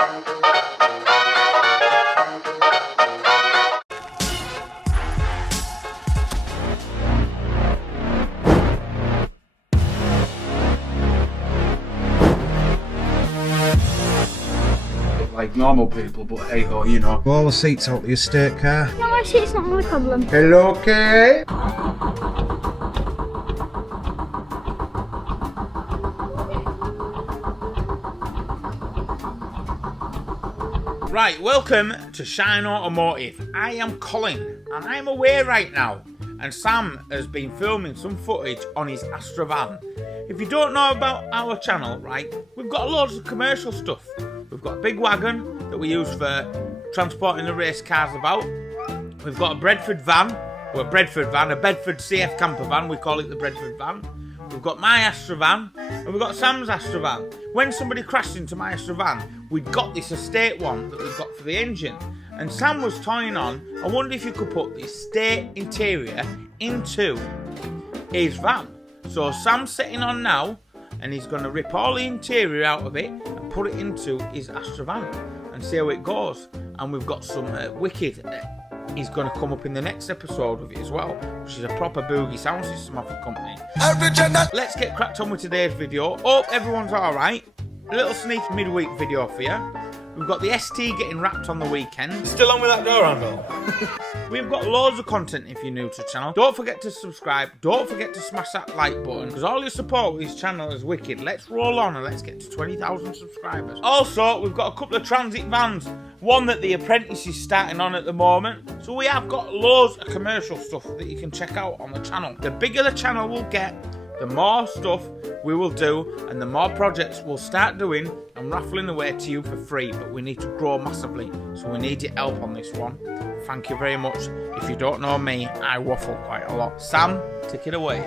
Like normal people, but hey ho, you know. All the seats out the estate car. No, actually, it's not my problem. Hello, Kay. Right, welcome to Shine Automotive. I am Colin, and I'm away right now. And Sam has been filming some footage on his Astra van. If you don't know about our channel, right, we've got loads of commercial stuff. We've got a big wagon that we use for transporting the race cars about. We've got a Bedford van, a Bedford CF camper van, we call it the Bedford van. We've got my Astra van, and we've got Sam's Astra van. When somebody crashed into my Astra van, we'd got this estate one that we've got for the engine. And Sam was toying on, I wonder if you could put the estate interior into his van. So Sam's sitting on now, and he's going to rip all the interior out of it and put it into his Astra van and see how it goes. And we've got some wicked. He's going to come up in the next episode of it as well, which is a proper boogie sound system off the company. Let's get cracked on with today's video. Hope everyone's alright. A little sneak midweek video for you. We've got the ST getting wrapped on the weekend. Still on with that door handle? We've got loads of content if you're new to the channel. Don't forget to subscribe. Don't forget to smash that like button, because all your support with this channel is wicked. Let's roll on and let's get to 20,000 subscribers. Also, we've got a couple of transit vans. One that the apprentice is starting on at the moment. So we have got loads of commercial stuff that you can check out on the channel. The bigger the channel will get, the more stuff we will do and the more projects we'll start doing and raffling away to you for free. But we need to grow massively, so we need your help on this one. Thank you very much. If you don't know me, I waffle quite a lot. Sam, take it away.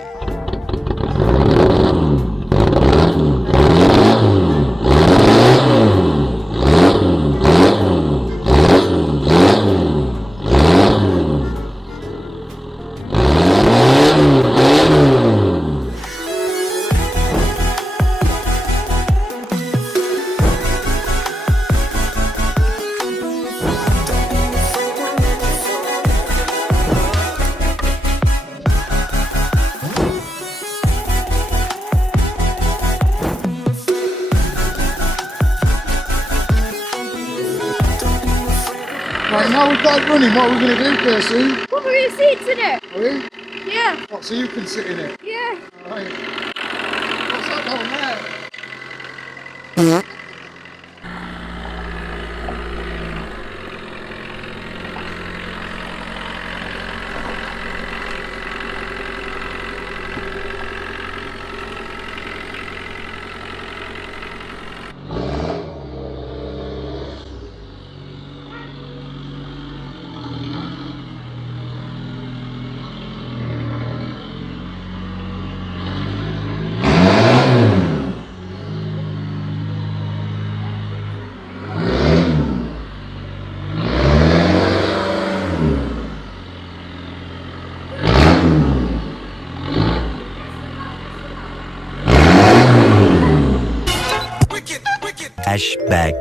Right, now we've got it running, what are we going to do, Casey? Put my seats in it. Are we? Yeah. What, so you can sit in it? Yeah. Right. What's that down there? Flashback.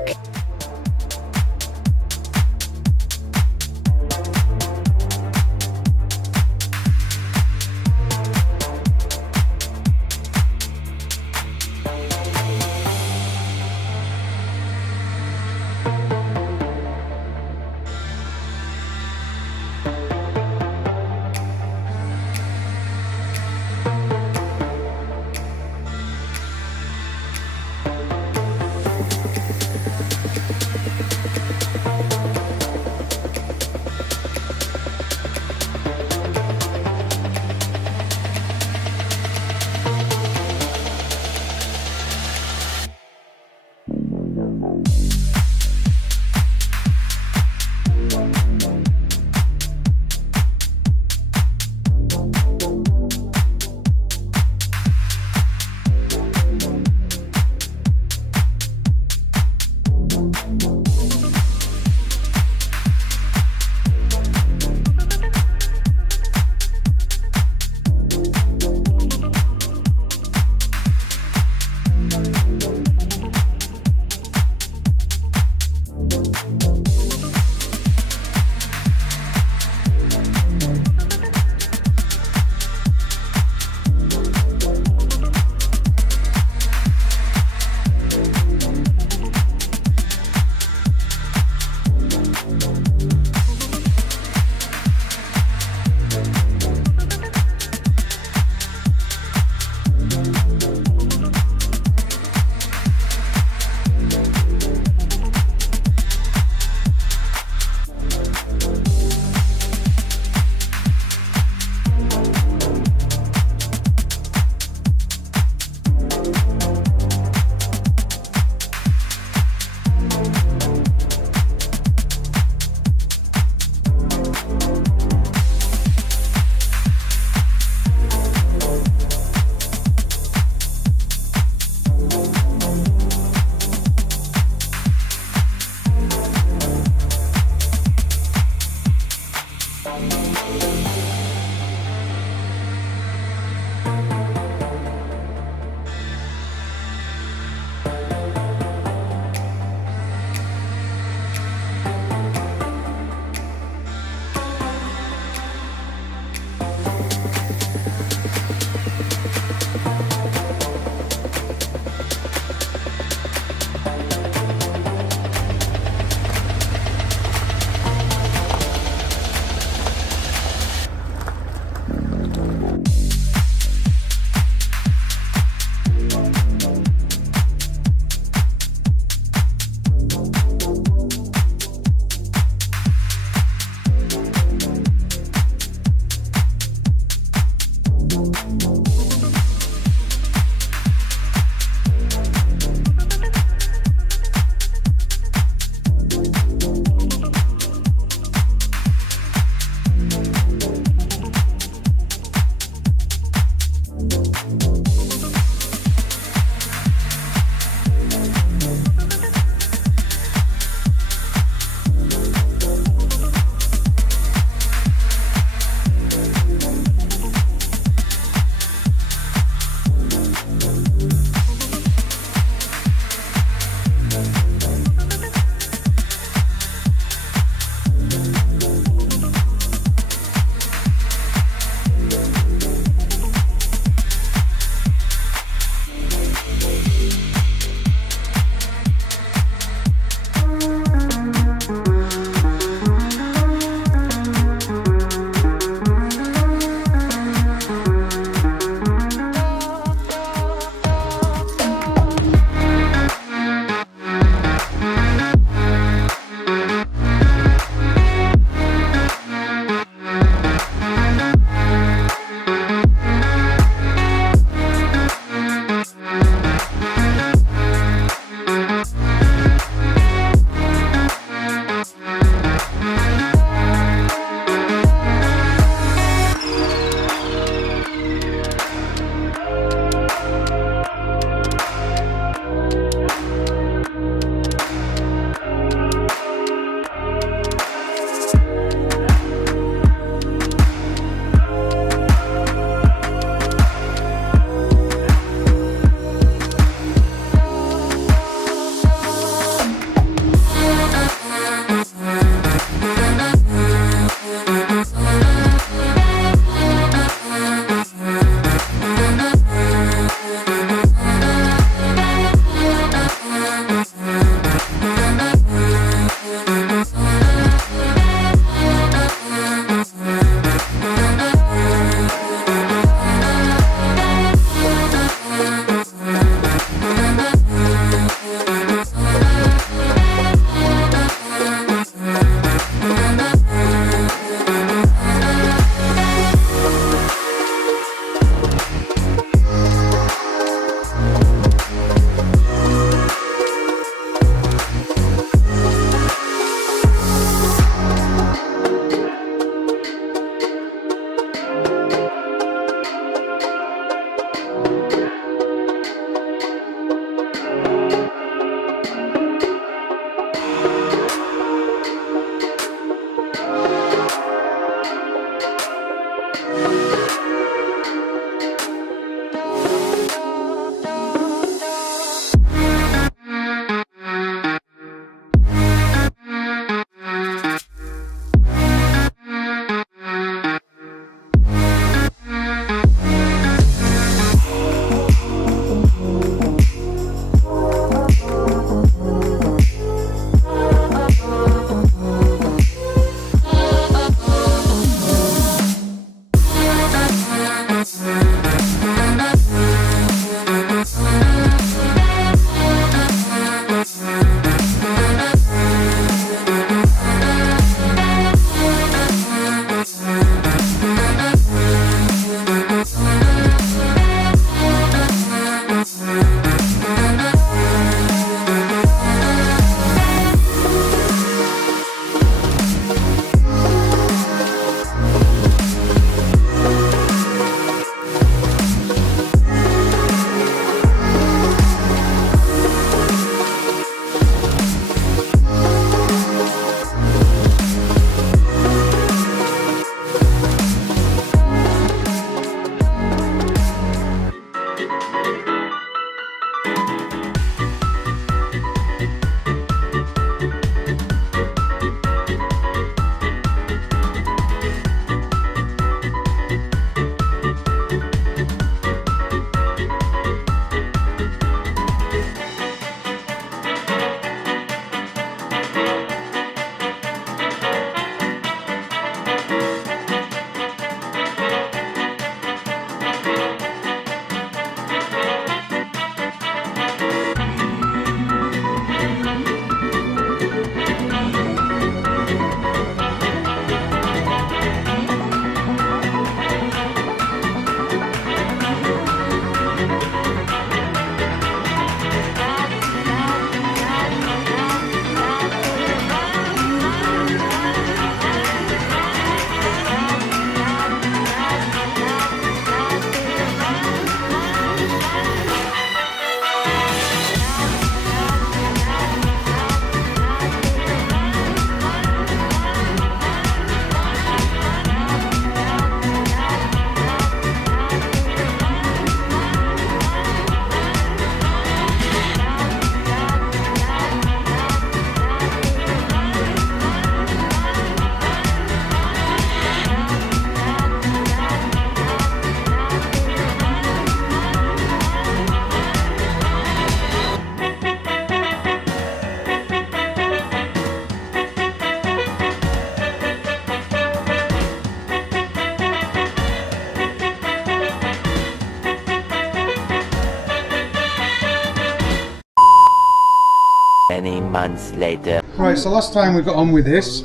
months later. Right, so last time we got on with this.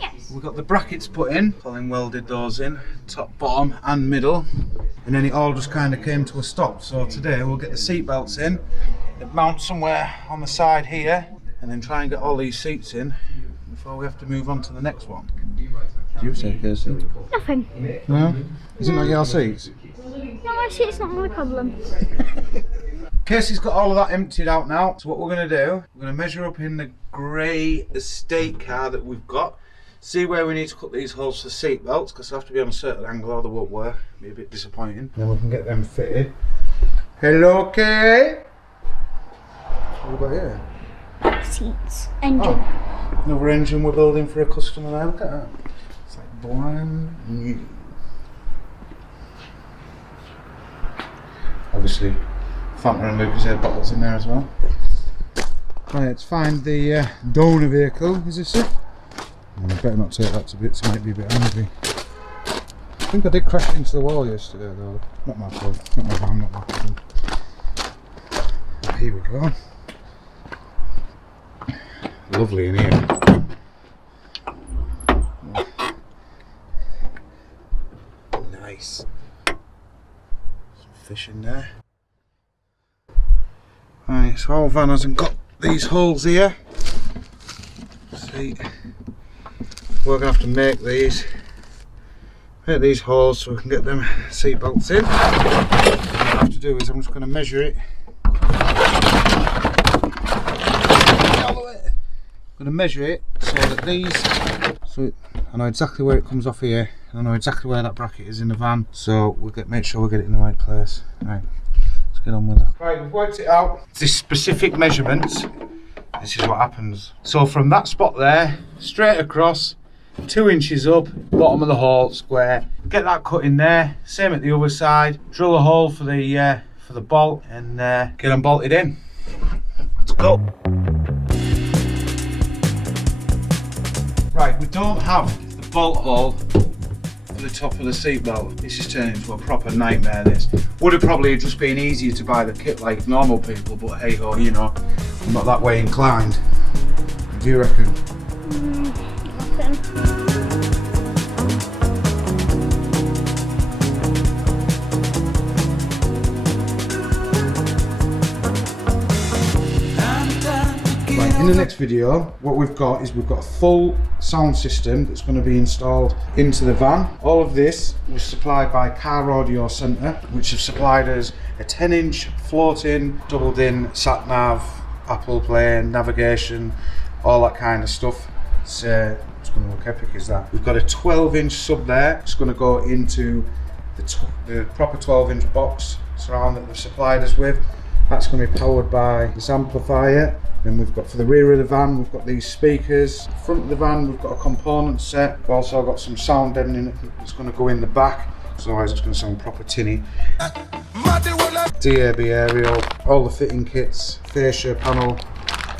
Yes. We got the brackets put in. Colin welded those in, top, bottom and middle. And then it all just kind of came to a stop. So today we'll get the seat belts in. It mounts somewhere on the side here. And then try and get all these seats in before we have to move on to the next one. What do you say, Kirsty? Nothing. No? Is it not your seats? No, I see it's not my problem. Casey's got all of that emptied out now. So what we're going to do, we're going to measure up in the grey estate car that we've got. See where we need to cut these holes for the seat belts, because they have to be on a certain angle or they won't work. Be a bit disappointing. Then we can get them fitted. Hello, Kay. What have we got here? Seats. Engine. Oh, another engine we're building for a customer now. Look at that. It's like brand new. Obviously, Fanta and Lucasade bottles in there as well. Right, let's find the donor vehicle. Is this it? I better not take that to bits, it might be a bit angry. I think I did crash into the wall yesterday though. Not my fault, not my van, not my problem. Here we go. Lovely in here. Nice. Some fish in there. Right, so our van hasn't got these holes here. See, we're going to have to make these holes so we can get them seat belts in. What I have to do is I'm just going to measure it. I'm going to measure it so that I know exactly where it comes off here, and I know exactly where that bracket is in the van, so we'll make sure we get it in the right place. Right, let's get on with that. Right, we've worked it out. This specific measurements, this is what happens. So from that spot there, straight across, 2 inches up, bottom of the hole, square. Get that cut in there. Same at the other side. Drill a hole for the bolt and get them bolted in. Let's go. Right, we don't have the bolt hole for the top of the seatbelt. This is turning into a proper nightmare, this. Would have probably just been easier to buy the kit like normal people, but hey ho, you know, I'm not that way inclined. What do you reckon? Nothing. In the next video, what we've got is we've got a full sound system that's going to be installed into the van. All of this was supplied by Car Audio Centre, which have supplied us a 10-inch floating, doubled-in sat-nav, Apple Play, navigation, all that kind of stuff. It's going to look epic, is that. We've got a 12-inch sub there. It's going to go into the proper 12-inch box surround that they've supplied us with. That's going to be powered by this amplifier. Then we've got, for the rear of the van, we've got these speakers. Front of the van, we've got a component set. We've also got some sound deadening that's going to go in the back, so otherwise it's going to sound proper tinny. DAB aerial, all the fitting kits, fascia panel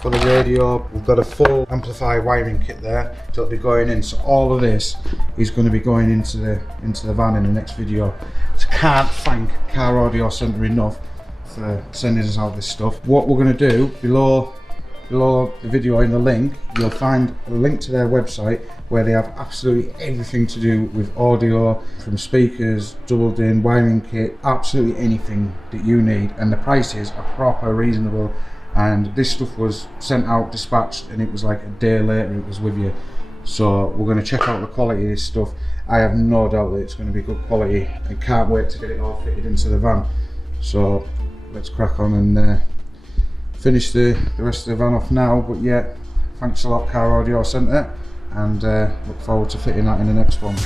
for the radio. We've got a full amplifier wiring kit there that'll be going in. So all of this is going to be going into the van in the next video. So can't thank Car Audio Centre enough for sending us out this stuff. What we're going to do, below the video in the link, you'll find a link to their website where they have absolutely everything to do with audio, from speakers, doubled in, wiring kit, absolutely anything that you need, and the prices are proper reasonable. And this stuff was sent out, dispatched, and it was like a day later it was with you. So we're going to check out the quality of this stuff. I have no doubt that it's going to be good quality. I can't wait to get it all fitted into the van. So let's crack on and finish the rest of the van off now. But yeah, thanks a lot Car Audio Centre, and look forward to fitting that in the next one.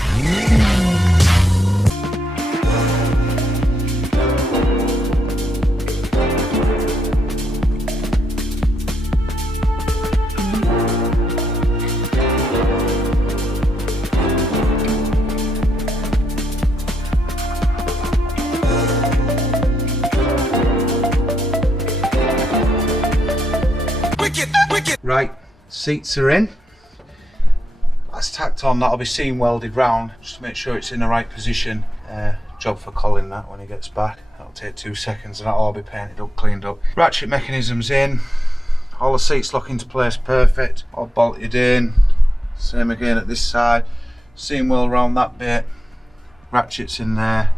Right, seats are in. That's tacked on, that'll be seam welded round, just to make sure it's in the right position. Job for Colin that when he gets back. That'll take 2 seconds and that'll all be painted up, cleaned up. Ratchet mechanisms in, All the seats lock into place perfect, all bolted in. Same again at this side. Seam well around that bit. Ratchets in there.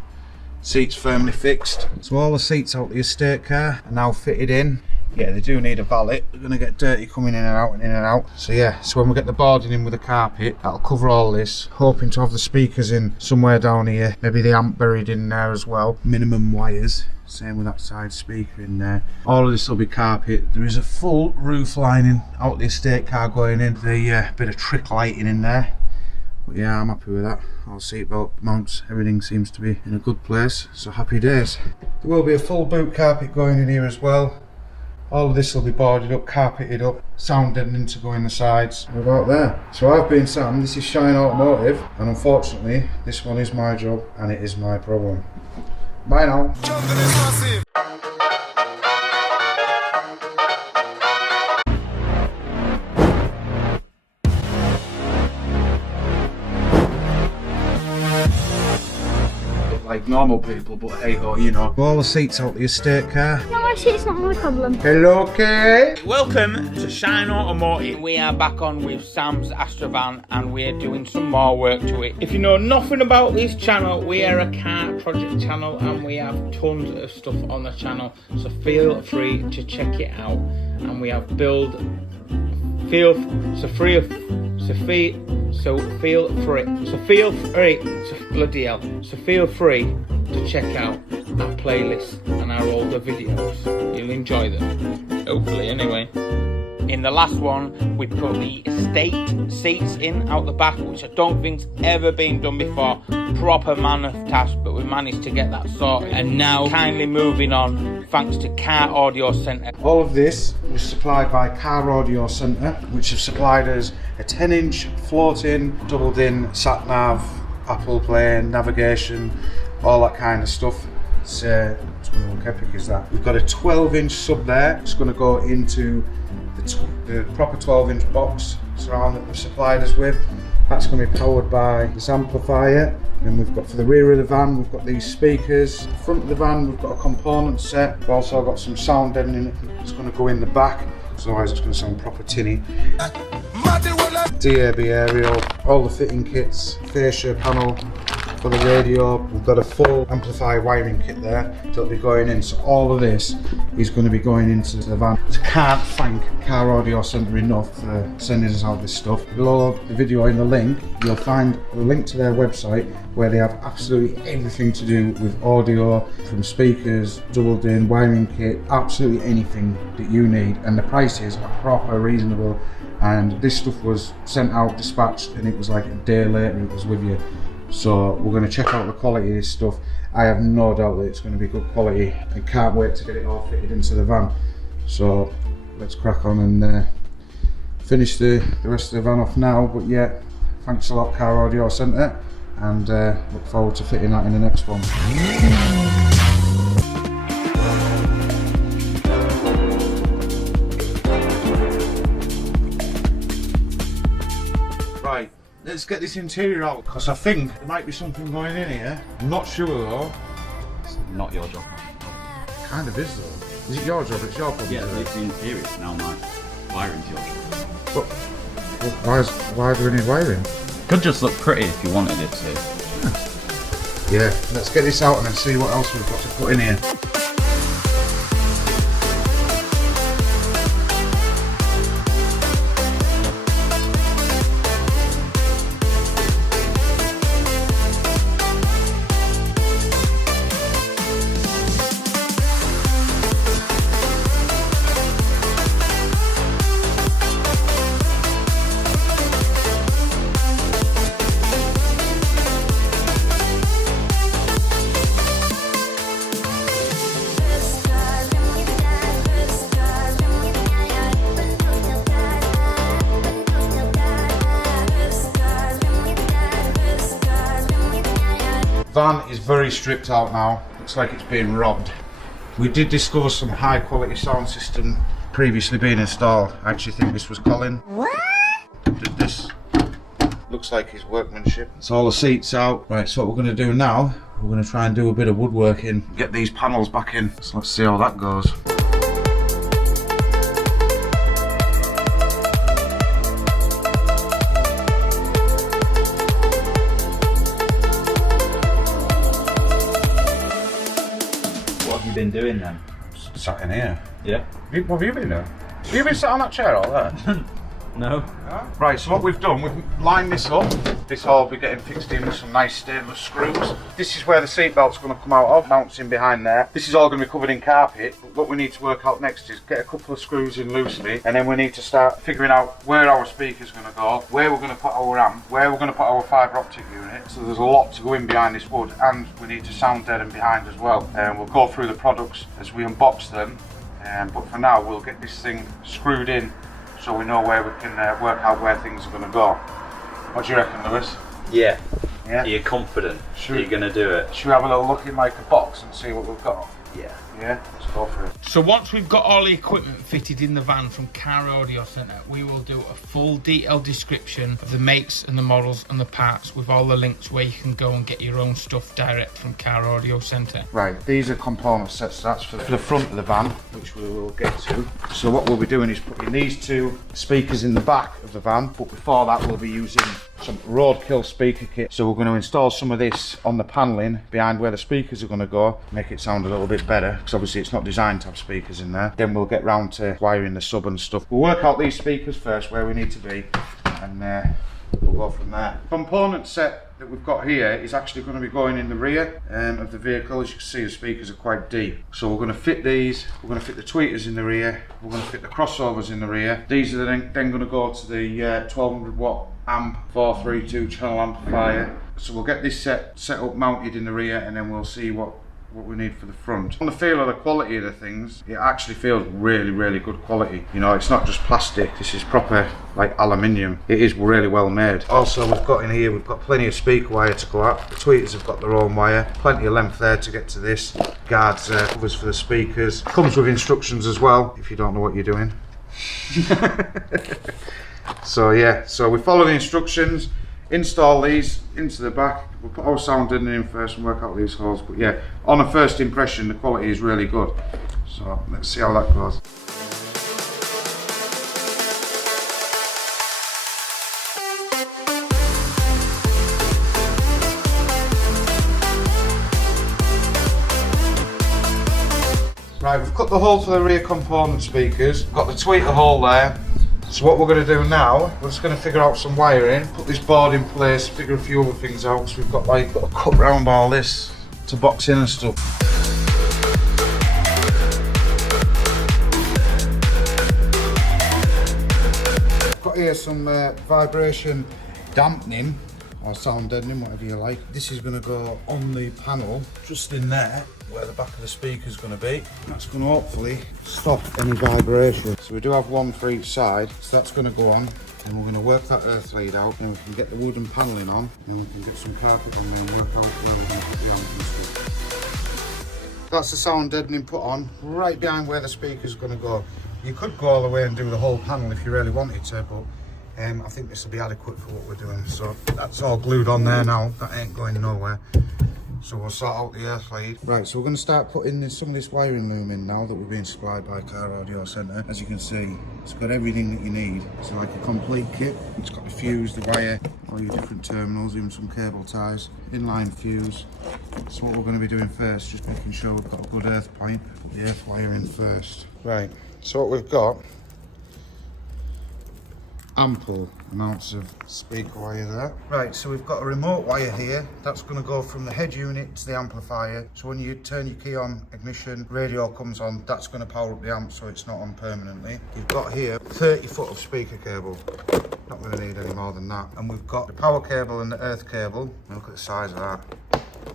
Seats firmly fixed. So all the seats out the estate car are now fitted in. Yeah, they do need a valet. They're going to get dirty coming in and out and in and out. So yeah, so when we get the boarding in with the carpet, that'll cover all this. Hoping to have the speakers in somewhere down here. Maybe the amp buried in there as well. Minimum wires. Same with that side speaker in there. All of this will be carpet. There is a full roof lining out the estate car going in. The bit of trick lighting in there. But yeah, I'm happy with that. All seatbelt mounts, everything seems to be in a good place. So happy days. There will be a full boot carpet going in here as well. All of this will be boarded up, carpeted up, sound deadening to go in the sides. We're about there. So I've been Sam, this is Shine Automotive, and unfortunately this one is my job and it is my problem. Bye now. Like normal people, but hey ho, you know. All the seats out the estate car. No, actually, it's not my problem. Hello, okay. Welcome to Shine Automotive. We are back on with Sams Astra van and we're doing some more work to it. If you know nothing about this channel, we are a car project channel and we have tons of stuff on the channel, so feel free to check it out. And we have feel free to check out our playlist and our older videos. You'll enjoy them, hopefully anyway. In the last one, we put the estate seats in out the back, which I don't think's ever been done before. Proper mammoth task, but we managed to get that sorted. And now, kindly moving on, thanks to Car Audio Centre. All of this was supplied by Car Audio Centre, which have supplied us a 10-inch floating, doubled-in sat-nav, Apple Play, navigation, all that kind of stuff. It's going to look epic, is that. We've got a 12-inch sub there. It's going to go into the proper 12-inch box surround that they've supplied us with. That's going to be powered by this amplifier. And we've got, for the rear of the van, we've got these speakers. The front of the van, we've got a component set. We've also got some sound deadening that's going to go in the back, so otherwise it's going to sound proper tinny. DAB aerial, all the fitting kits, fascia panel for the radio. We've got a full amplifier wiring kit there, so it'll be going in. So all of this is going to be going into the van. I can't thank Car Audio Centre enough for sending us out this stuff. Below the video in the link, you'll find a link to their website where they have absolutely everything to do with audio, from speakers, doubled in, wiring kit, absolutely anything that you need. And the prices are proper reasonable. And this stuff was sent out, dispatched, and it was like a day later it was with you. So we're going to check out the quality of this stuff. I have no doubt that it's going to be good quality and can't wait to get it all fitted into the van. So let's crack on and finish the rest of the van off now. But yeah, thanks a lot Car Audio Centre, and look forward to fitting that in the next one. Right. Let's get this interior out, because I think there might be something going in here. I'm not sure though. It's not your job. Kind of is though. Is it your job? It's your problem. Yeah, it's the interior. Now my wiring's your job. But why do we need wiring? Could just look pretty if you wanted it to. Yeah, let's get this out and then see what else we've got to put in here. Van is very stripped out now. Looks like it's being robbed. We did discover some high quality sound system previously being installed. I actually think this was Colin. What? Did this. Looks like his workmanship. It's all the seats out. Right, so what we're going to do now, we're going to try and do a bit of woodworking, get these panels back in. So let's see how that goes. been doing then? Sat in here. Yeah. What have you been doing? Have you been sat on that chair all there? No. Right, so what we've done, we've lined this up. This all will be getting fixed in with some nice stainless screws. This is where the seat belt's going to come out of, mounts in behind there. This is all going to be covered in carpet, but what we need to work out next is get a couple of screws in loosely, and then we need to start figuring out where our speaker's going to go, where we're going to put our amp, where we're going to put our fibre optic unit. So there's a lot to go in behind this wood, and we need to sound deaden behind as well. And we'll go through the products as we unbox them, but for now we'll get this thing screwed in so we know where we can work out where things are going to go. What do you reckon, Lewis? Yeah. Yeah? Are you confident Sure. you're going to do it? Should we have a little look in like a box and see what we've got? Yeah. Yeah? Let's go for it. So once we've got all the equipment fitted in the van from Car Audio Centre, we will do a full detailed description of the makes and the models and the parts with all the links where you can go and get your own stuff direct from Car Audio Centre. Right, these are component sets. That's for the front of the van, which we will get to. So what we'll be doing is putting these two speakers in the back of the van, but before that we'll be using some roadkill speaker kit. So we're going to install some of this on the panelling behind where the speakers are going to go, make it sound a little bit better, because obviously it's not designed to have speakers in there. Then we'll get round to wiring the sub and stuff. We'll work out these speakers first, where we need to be, and we'll go from there. Component set that we've got here is actually going to be going in the rear of the vehicle. As you can see, the speakers are quite deep. So we're going to fit these, we're going to fit the tweeters in the rear, we're going to fit the crossovers in the rear. These are then going to go to the 1200 watt amp 432 channel amplifier. So we'll get this set up mounted in the rear, and then we'll see what we need for the front. On the feel of the quality of the things, it actually feels really good quality. You know, it's not just plastic, this is proper like aluminium. It is really well made. Also, we've got in here, we've got plenty of speaker wire to go out. The tweeters have got their own wire, plenty of length there to get to this. Guards there, covers for the speakers. Comes with instructions as well, if you don't know what you're doing. So yeah, so we follow the instructions, install these into the back. We'll put our sound deadening in first and work out these holes, but yeah, on a first impression the quality is really good. So let's see how that goes. Right, we've cut the hole for the rear component speakers, got the tweeter hole there. So what we're going to do now, we're just going to figure out some wiring, put this board in place, figure a few other things out, because we've got like got to cut round all this to box in and stuff. Got here some vibration dampening or sound deadening, whatever you like. This is going to go on the panel, just in there, where the back of the speaker is going to be. That's going to hopefully stop any vibration. So we do have one for each side, so that's going to go on, and we're going to work that earth lead out, then we can get the wooden panelling on, and we can get some carpet on there and work out where we're going to put the amp and stuff. That's the sound deadening put on, right behind where the speaker's going to go. You could go all the way and do the whole panel if you really wanted to, but I think this will be adequate for what we're doing. So that's all glued on there now, that ain't going nowhere. So we'll sort out the earth lead. Right, so we're going to start putting some of this wiring loom in now that we're being supplied by Car Audio Centre. As you can see, it's got everything that you need. It's like a complete kit. It's got the fuse, the wire, all your different terminals, even some cable ties, inline fuse. So what we're going to be doing first, just making sure we've got a good earth point. Put the earth wire in first. Right, so what we've got, ample amounts of speaker wire there. Right, so we've got a remote wire here. That's going to go from the head unit to the amplifier. So when you turn your key on, ignition, radio comes on, that's going to power up the amp so it's not on permanently. You've got here 30 foot of speaker cable. Not going to need any more than that. And we've got the power cable and the earth cable. Look at the size of that.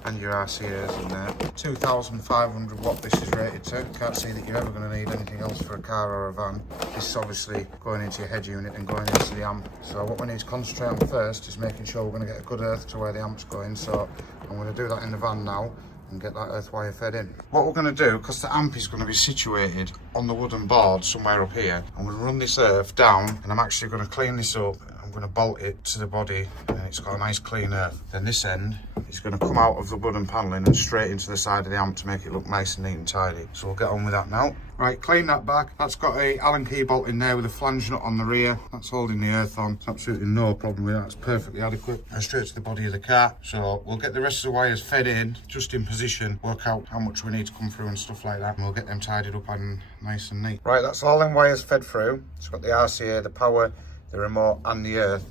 And your RCAs in there. 2,500 watt this is rated to. Can't see that you're ever going to need anything else for a car or a van. This is obviously going into your head unit and going into the amp. So what we need to concentrate on first is making sure we're going to get a good earth to where the amp's going. So I'm going to do that in the van now and get that earth wire fed in. What we're going to do, because the amp is going to be situated on the wooden board somewhere up here, I'm going to run this earth down, and I'm actually going to clean this up. I'm going to bolt it to the body, and it's got a nice clean earth. Then this end is going to come out of the wooden panelling and straight into the side of the amp to make it look nice and neat and tidy. So we'll get on with that now. Right, clean that back. That's got a Allen key bolt in there with a flange nut on the rear. That's holding the earth on. There's absolutely no problem with that. It's perfectly adequate. And straight to the body of the car. So we'll get the rest of the wires fed in, just in position, work out how much we need to come through and stuff like that. And we'll get them tidied up and nice and neat. Right, that's all them wires fed through. It's got the RCA, the power, the remote and the earth.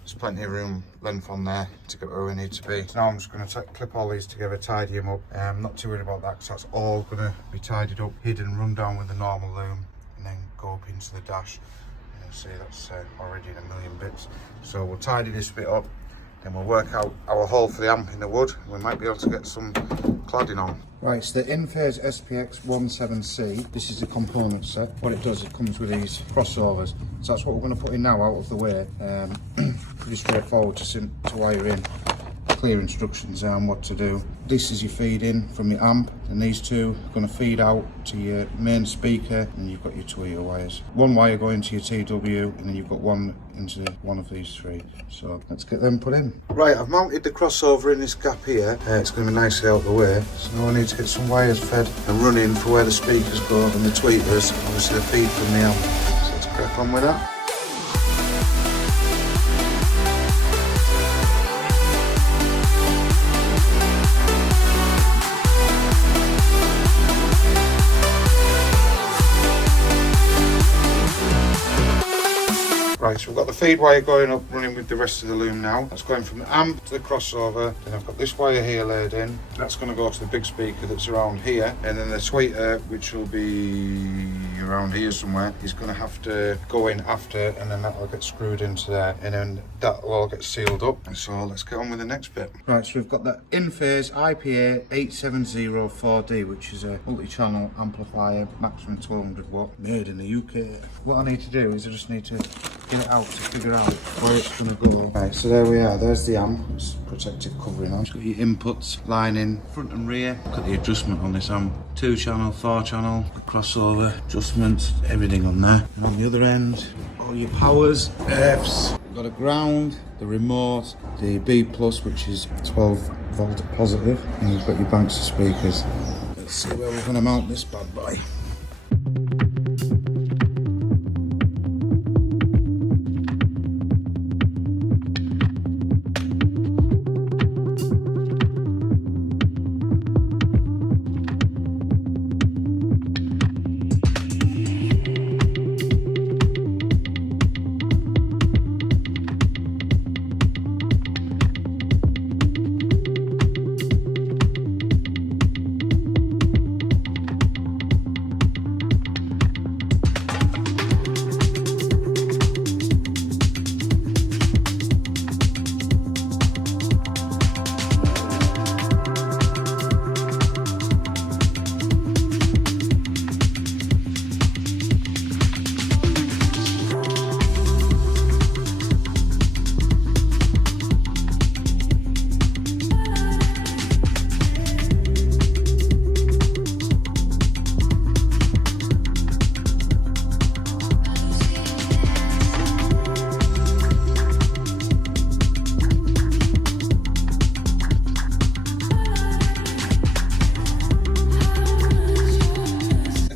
There's plenty of room length on there to get where we need to be. So now I'm just going to clip all these together, tidy them up. I'm not too worried about that because that's all going to be tidied up, hidden, run down with the normal loom, and then go up into the dash. See, that's already in a million bits. So we'll tidy this bit up, then we'll work out our hole for the amp in the wood. We might be able to get some cladding on. Right, it's the in-phase SPX17C. This is the component set. What it does, it comes with these crossovers. So that's what we're going to put in now, out of the way. Pretty straightforward to wire in. Clear instructions on what to do. This is your feed in from your amp, and these two are going to feed out to your main speaker, and you've got your two ear wires. One wire going to your TW, and then you've got one into one of these three. So let's get them put in. Right, I've mounted the crossover in this gap here. It's going to be nicely out the way. So now I need to get some wires fed and running for where the speakers go and the tweeters, obviously the feed from the amp. So let's crack on with that. Right, so we've got the feed wire going up, running with the rest of the loom now. That's going from the amp to the crossover. Then I've got this wire here laid in. That's going to go to the big speaker that's around here. And then the tweeter, which will be around here somewhere, is going to have to go in after, and then that'll get screwed into there. And then that'll all get sealed up. So let's get on with the next bit. Right, so we've got that in-phase IPA 8704D, which is a multi-channel amplifier, maximum 1200 watt, made in the UK. What I need to do is I just need to get it out to figure out where it's going to go. Right, so there we are. There's the amp. It's protective covering on. It's got your inputs, line in, front and rear. Look at the adjustment on this amp. 2-channel, 4-channel, crossover, adjustments, everything on there. And on the other end, all your powers, Fs. You've got a ground, the remote, the B+, which is 12 volt positive, and you've got your banks of speakers. Let's see where we're going to mount this bad boy.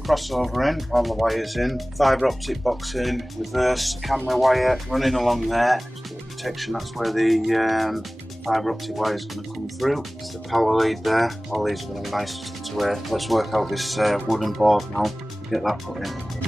Crossover in, all the wires in, fibre optic box in, reverse camera wire running along there. Just got protection, that's where the fibre optic wire is going to come through. It's the power lead there. All these are going to be nice to wear. Let's work out this wooden board now and get that put in.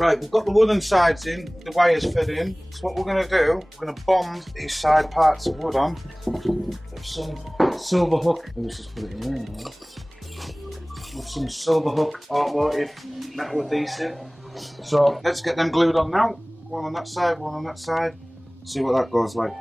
Right, we've got the wooden sides in, the wires fed in. So what we're going to do, we're going to bond these side parts of wood on with some silver hook. Let's just put it in there now. With some silver hook automotive metal adhesive. So let's get them glued on now. One on that side, one on that side. See what that goes like.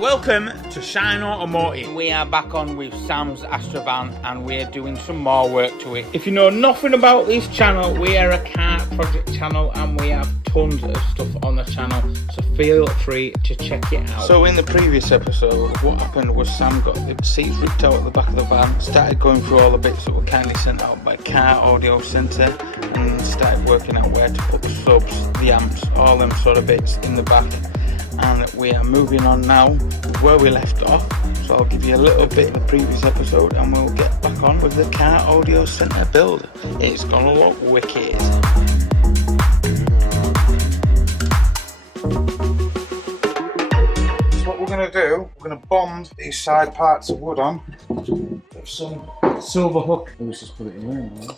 Welcome to Shine Automotive. We are back on with Sams Astra van and we're doing some more work to it. If you know nothing about this channel, we are a car project channel and we have tons of stuff on the channel, so feel free to check it out. So in the previous episode, what happened was Sam got the seats ripped out at the back of the van, started going through all the bits that were kindly sent out by Car Audio Centre and started working out where to put the subs, the amps, all them sort of bits in the back. And we are moving on now where we left off, so I'll give you a little bit of the previous episode and we'll get back on with the Car Audio Centre build. It's gonna look wicked. So what we're going to do, we're going to bond these side parts of wood on with some silver hook. Let's just put it in there now.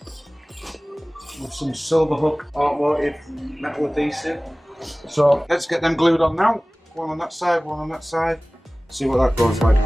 With some silver hook automotive metal adhesive. So let's get them glued on now. One on that side, one on that side. See what that goes like.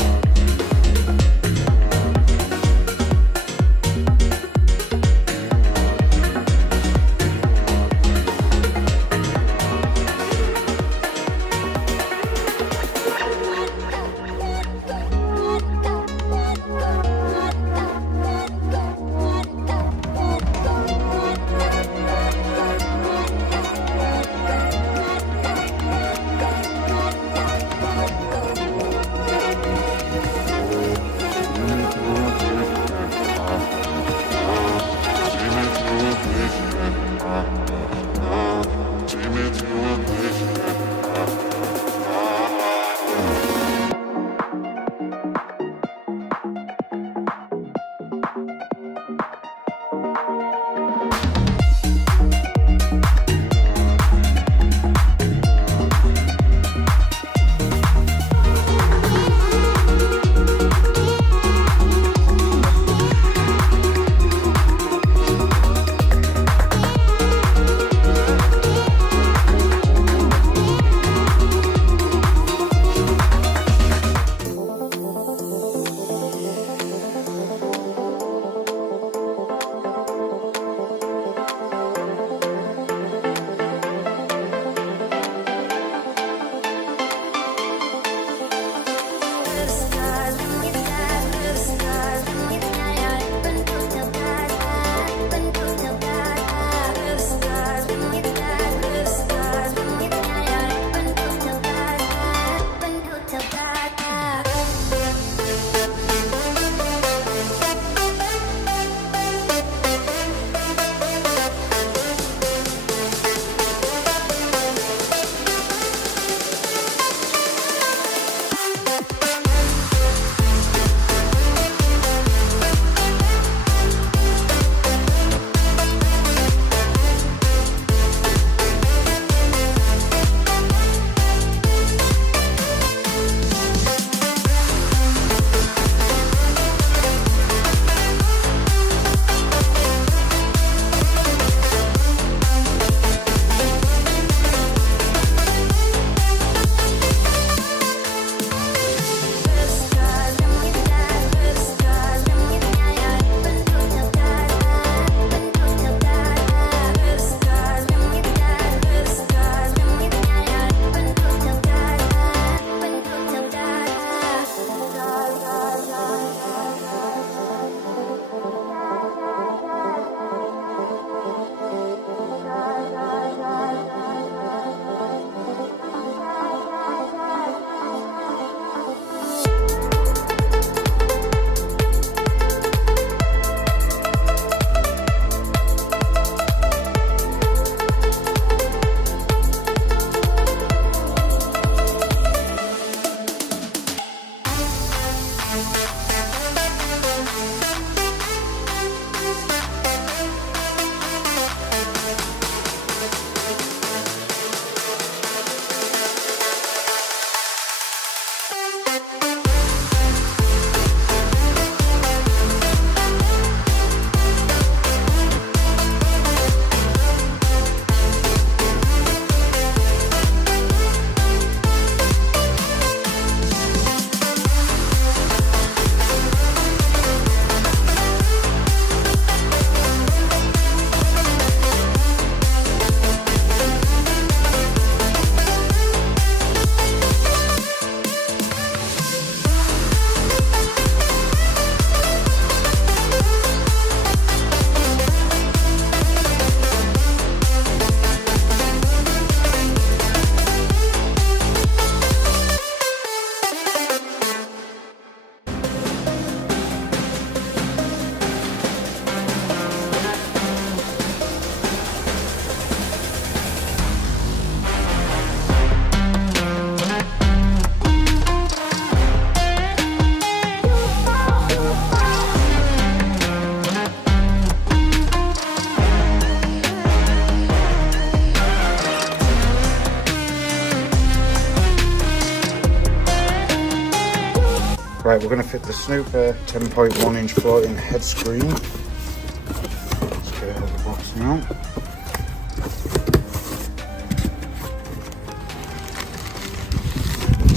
Right, we're going to fit the Snooper 10.1 inch floating head screen. Let's get it out of the box now.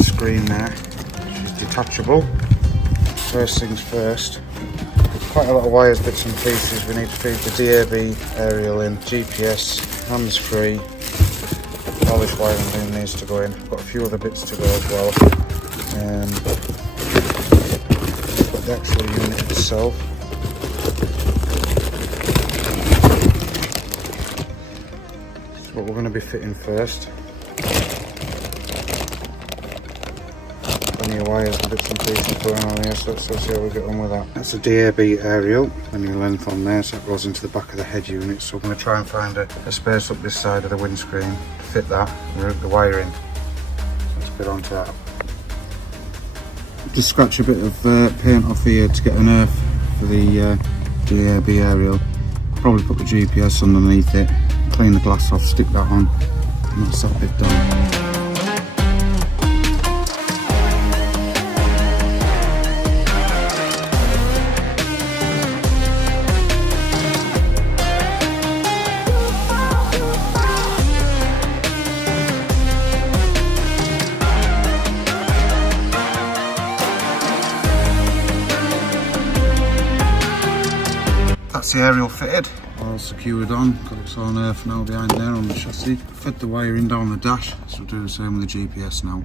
Screen there, which is detachable. First things first, quite a lot of wires, bits and pieces. We need to feed the DAB aerial in, GPS, hands-free, all this wiring loom needs to go in. Got a few other bits to go as well. Got the actual unit itself. That's what we're going to be fitting first. Plenty of wires and bits and pieces going on here, so let's see how we get on with that. That's a DAB aerial, plenty of length on there, so that goes into the back of the head unit. So I'm going to try and find a space up this side of the windscreen to fit that and route the wiring. Let's get onto that. Just scratch a bit of paint off here to get an earth for the DAB aerial. Probably put the GPS underneath it, clean the glass off, stick that on, and that's that bit done. That's the aerial fitted, all secured on, got its own earth now behind there on the chassis. Fed the wiring down the dash, so we'll do the same with the GPS now.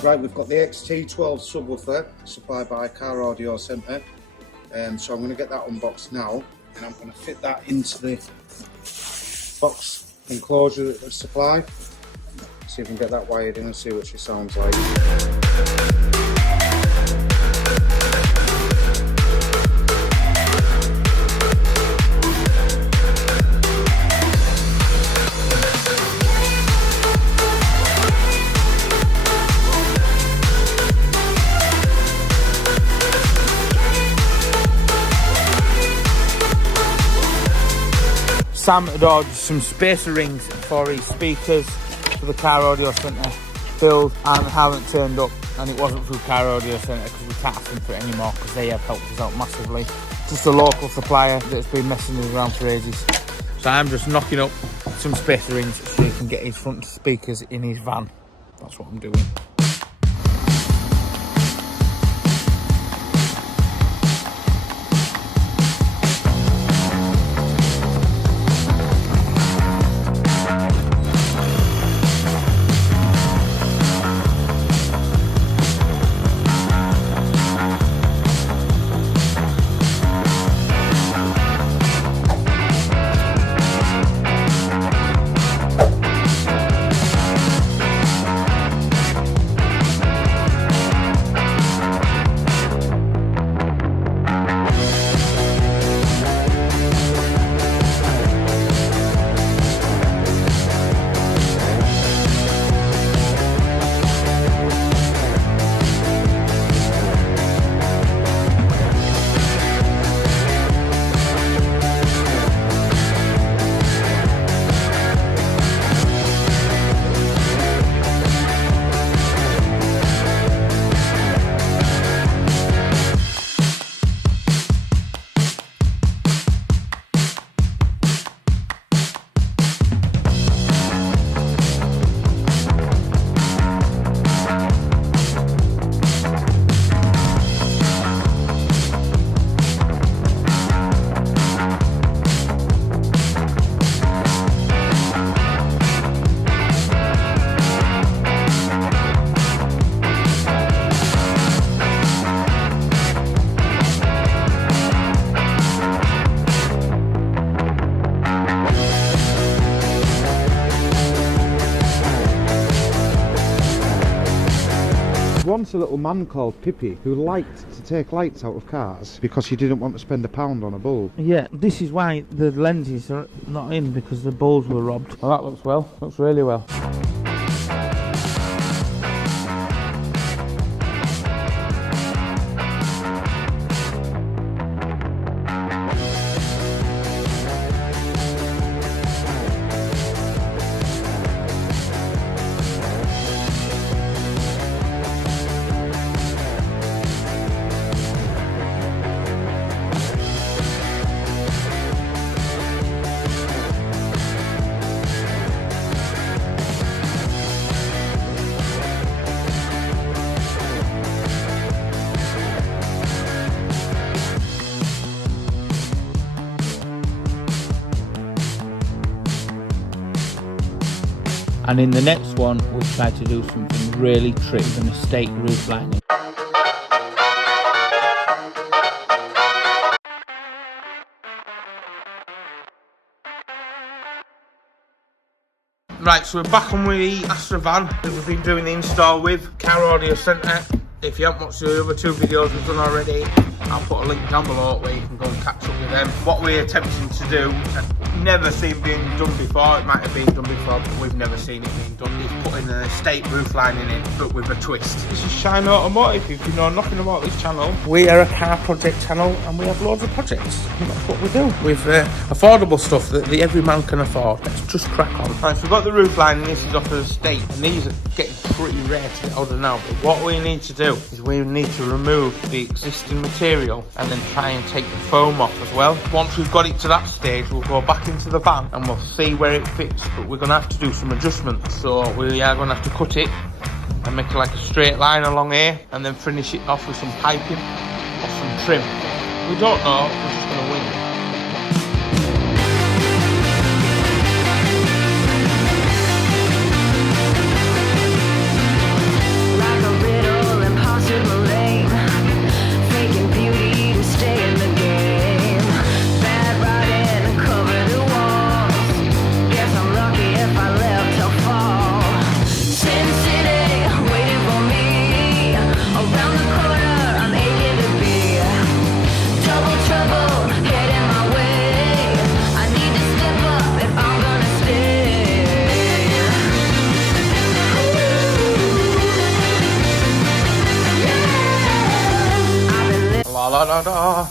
Right, we've got the XT12 subwoofer supplied by Car Audio Centre, so I'm going to get that unboxed now, and I'm going to fit that into the box enclosure that was supplied. See if we can get that wired in and see what she sounds like. Sam had ordered some spacer rings for his speakers for the Car Audio Centre build and haven't turned up, and it wasn't through Car Audio Centre because we can't ask them for it anymore because they have helped us out massively. Just a local supplier that's been messing us around for ages. So I'm just knocking up some spacer rings so he can get his front speakers in his van. That's what I'm doing. once a little man called Pippi who liked to take lights out of cars because he didn't want to spend £1 on a bulb. Yeah, this is why the lenses are not in, because the bulbs were robbed. Well, that looks well. Looks really well. And in the next one, we'll try to do something really tricky, an estate roof lining. Right, so we're back on with the Astra van that we've been doing the install with, Car Audio Centre. If you haven't watched the other 2 videos we've done already, I'll put a link down below where you can go and catch up with them. What we're attempting to do, never seen being done before, it might have been done before, but we've never seen it being done, is putting an estate roof lining in, but with a twist. This is Shine Automotive. If you know nothing about this channel, we are a car project channel and we have loads of projects. And that's what we do with affordable stuff that the every man can afford. Let's just crack on. Right, so we've got the roof lining. This is off the estate, and these are getting pretty rare to get hold of now. But what we need to do is we need to remove the existing material and then try and take the foam off as well. Once we've got it to that stage, we'll go back into the van and we'll see where it fits, but we're going to have to do some adjustments. So we are going to have to cut it and make it like a straight line along here and then finish it off with some piping or some trim. We don't know, we're just going to wing it.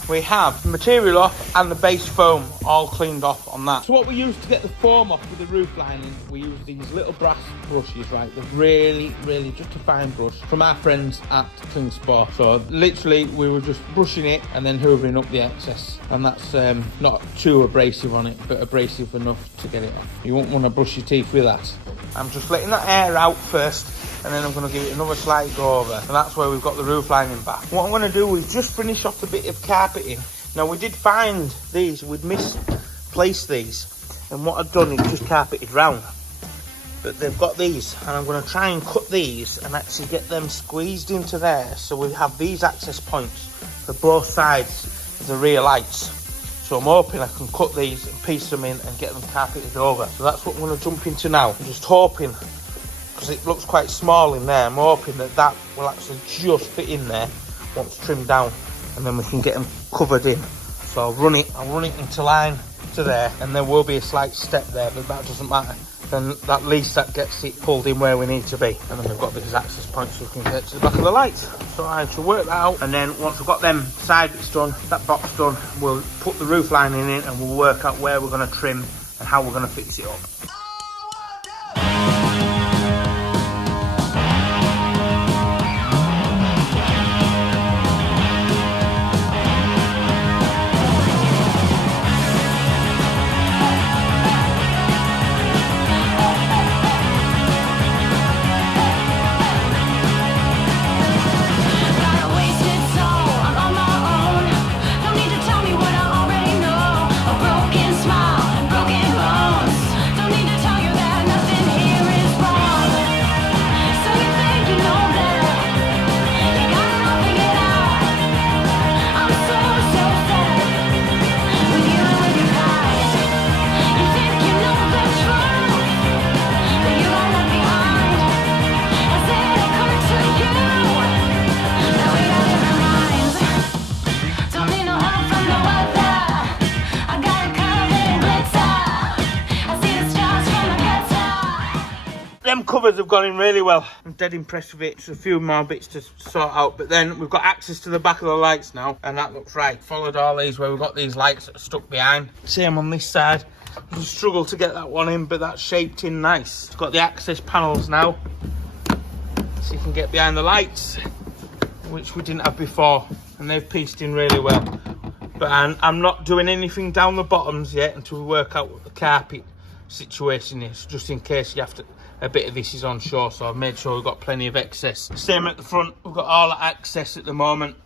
We have the material off and the base foam all cleaned off on that. So what we use to get the foam off with the roof lining, we use these little brass brushes, right? They're really just a fine brush from our friends at Clean Sport. So literally we were just brushing it and then hoovering up the excess, and that's not too abrasive on it, but abrasive enough to get it off. You won't want to brush your teeth with that. I'm just letting that air out first, and then I'm going to give it another slight go over, and that's where we've got the roof lining back. What I'm going to do is just finish off the bit of carpeting. Now we did find these, we'd misplaced these, and what I've done is just carpeted round, but they've got these, and I'm going to try and cut these and actually get them squeezed into there, so we have these access points for both sides of the rear lights. So I'm hoping I can cut these and piece them in and get them carpeted over. So that's what I'm going to jump into now. I'm just hoping, because it looks quite small in there, I'm hoping that that will actually just fit in there once trimmed down, and then we can get them covered in. So I'll run it into line to there, and there will be a slight step there, but that doesn't matter. Then at least that gets it pulled in where we need to be, and then we've got these access points so we can get to the back of the lights. So I shall work that out, and then once we've got them side bits done, that box done, we'll put the roof lining in and we'll work out where we're going to trim and how we're going to fix it up. Don't need to them covers have gone in really well. I'm dead impressed with it. Just a few more bits to sort out, but then we've got access to the back of the lights now, and that looks right. Followed all these where we've got these lights that are stuck behind. Same on this side. We struggle to get that one in, but that's shaped in nice. It's got the access panels now, so you can get behind the lights, which we didn't have before, and they've pieced in really well. But I'm not doing anything down the bottoms yet until we work out what the carpet situation is, just in case you have to, a bit of this is on shore, so I've made sure we've got plenty of excess. Same at the front, we've got all the access at the moment,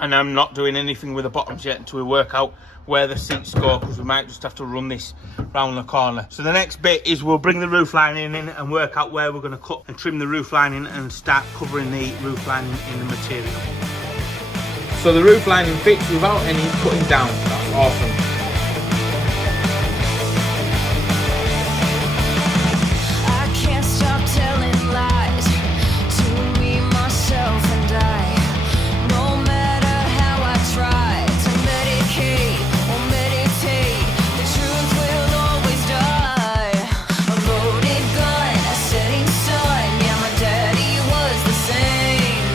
and I'm not doing anything with the bottoms yet until we work out where the seats go, because we might just have to run this round the corner. So the next bit is we'll bring the roof lining in and work out where we're going to cut and trim the roof lining and start covering the roof lining in the material. So the roof lining fits without any cutting down. That's awesome. I can't stop telling lies to me, myself and I. No matter how I try to medicate or meditate, the truth will always die. A loaded gun, a setting sun. Yeah, my daddy was the same.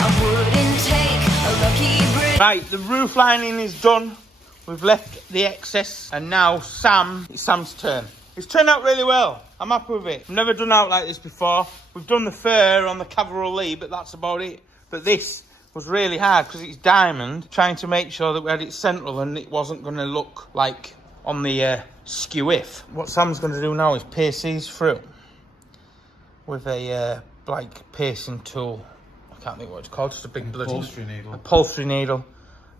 I wouldn't take a lucky break. Right, the roof lining is done. We've left the excess, and now it's Sam's turn. It's turned out really well. I'm happy with it. I've never done out like this before. We've done the fur on the Cavalry Lee, but that's about it. But this was really hard because it's diamond, trying to make sure that we had it central and it wasn't going to look like on the skew if. What Sam's going to do now is pierce these through with a like piercing tool. I can't think what it's called, just a big bloody upholstery needle.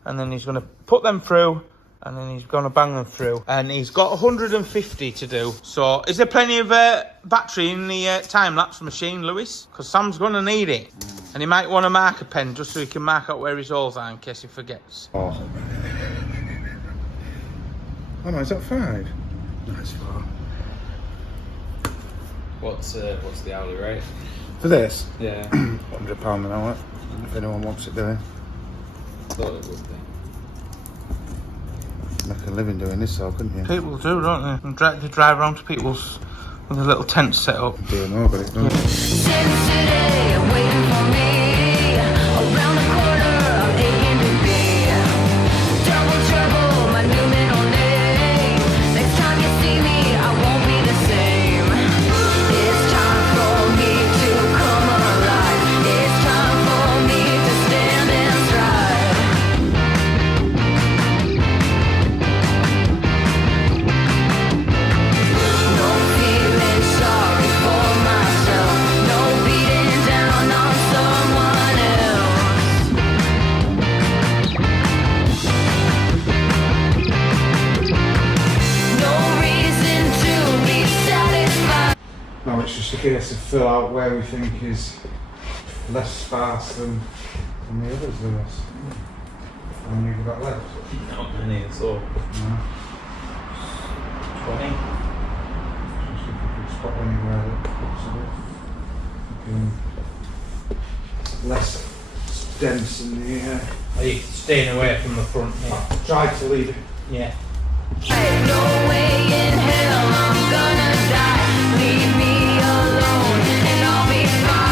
And then he's going to put them through, and then he's going to bang them through. And he's got 150 to do. So is there plenty of battery in the time-lapse machine, Lewis? Because Sam's going to need it. And he might want a marker pen just so he can mark out where his holes are in case he forgets. Oh no, is that 5? No, it's 4. What's the hourly rate? For this? Yeah. £100 an hour, if anyone wants it doing. Thought it would be. Make a living doing this, though, couldn't you? People do, don't they? And they drive around to people's with a little tent set up. Do know, but it doesn't. Since today, waiting for me around the corner, I'm aching to be double trouble, my new middle name. Next time you see me, I won't be the same. It's time for me to come alive. It's time for me to stand and stride. No feeling sorry for myself. No beating down on someone else. No reason to be satisfied. No, it's just a case of fill out where we think is less sparse than the others, Lewis. How many have we got left? Not many at all. No. 20. Just if we could spot anywhere that looks a bit less dense in the air. Are you staying away from the front here? Try to leave it. Yeah. No way in hell I'm gonna die. Leave me alone and I'll be fine.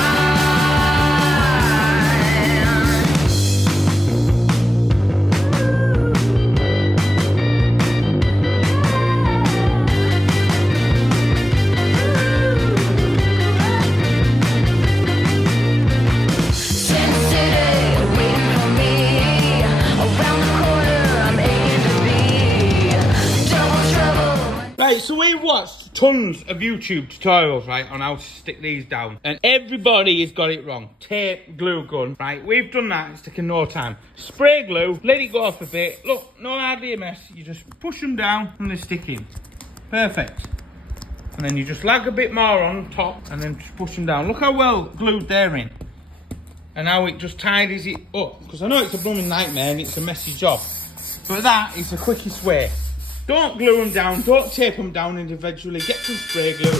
Since today, waiting for me around the corner, I'm aching to be double trouble. Right, so we've watched tons of YouTube tutorials, right, on how to stick these down. And everybody has got it wrong. Tape, glue gun, right? We've done that, it's taken no time. Spray glue, let it go off a bit. Look, no hardly a mess. You just push them down and they stick in. Perfect. And then you just lag a bit more on top and then just push them down. Look how well glued they're in. And how it just tidies it up. Because I know it's a blooming nightmare and it's a messy job. But that is the quickest way. Don't glue them down, don't tape them down individually, get some spray glue.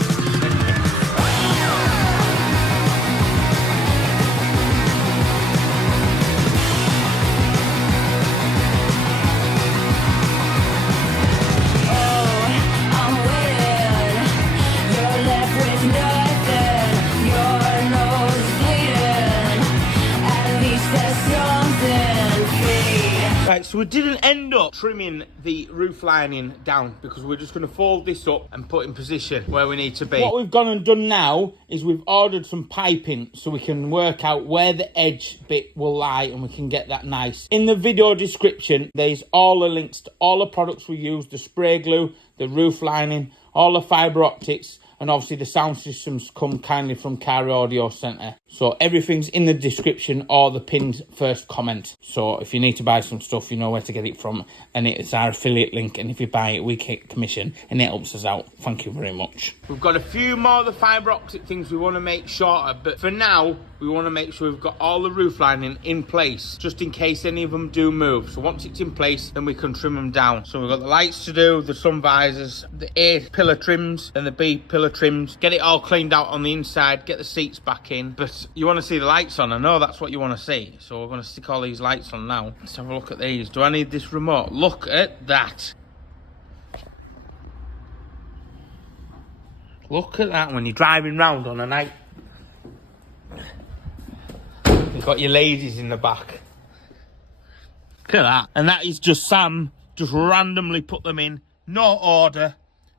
I'm waiting. You're left with nothing. Right, so we didn't end up trimming the roof lining down because we're just going to fold this up and put in position where we need to be. What we've gone and done now is we've ordered some piping so we can work out where the edge bit will lie and we can get that nice. In the video description, there's all the links to all the products we use, the spray glue, the roof lining, all the fibre optics, and obviously the sound systems come kindly from Car Audio Centre. So everything's in the description or the pinned first comment. So if you need to buy some stuff, you know where to get it from. And it's our affiliate link. And if you buy it, we get commission and it helps us out. Thank you very much. We've got a few more of the fibre optic things we want to make shorter. But for now, we want to make sure we've got all the roof lining in place, just in case any of them do move. So once it's in place, then we can trim them down. So we've got the lights to do, the sun visors, the A pillar trims, and the B pillar trims. Get it all cleaned out on the inside, get the seats back in. But you want to see the lights on, I know that's what you want to see. So we're going to stick all these lights on now. Let's have a look at these. Do I need this remote? Look at that. Look at that when you're driving round on a night. You've got your ladies in the back. Look at that. And that is just Sam just randomly put them in. No order.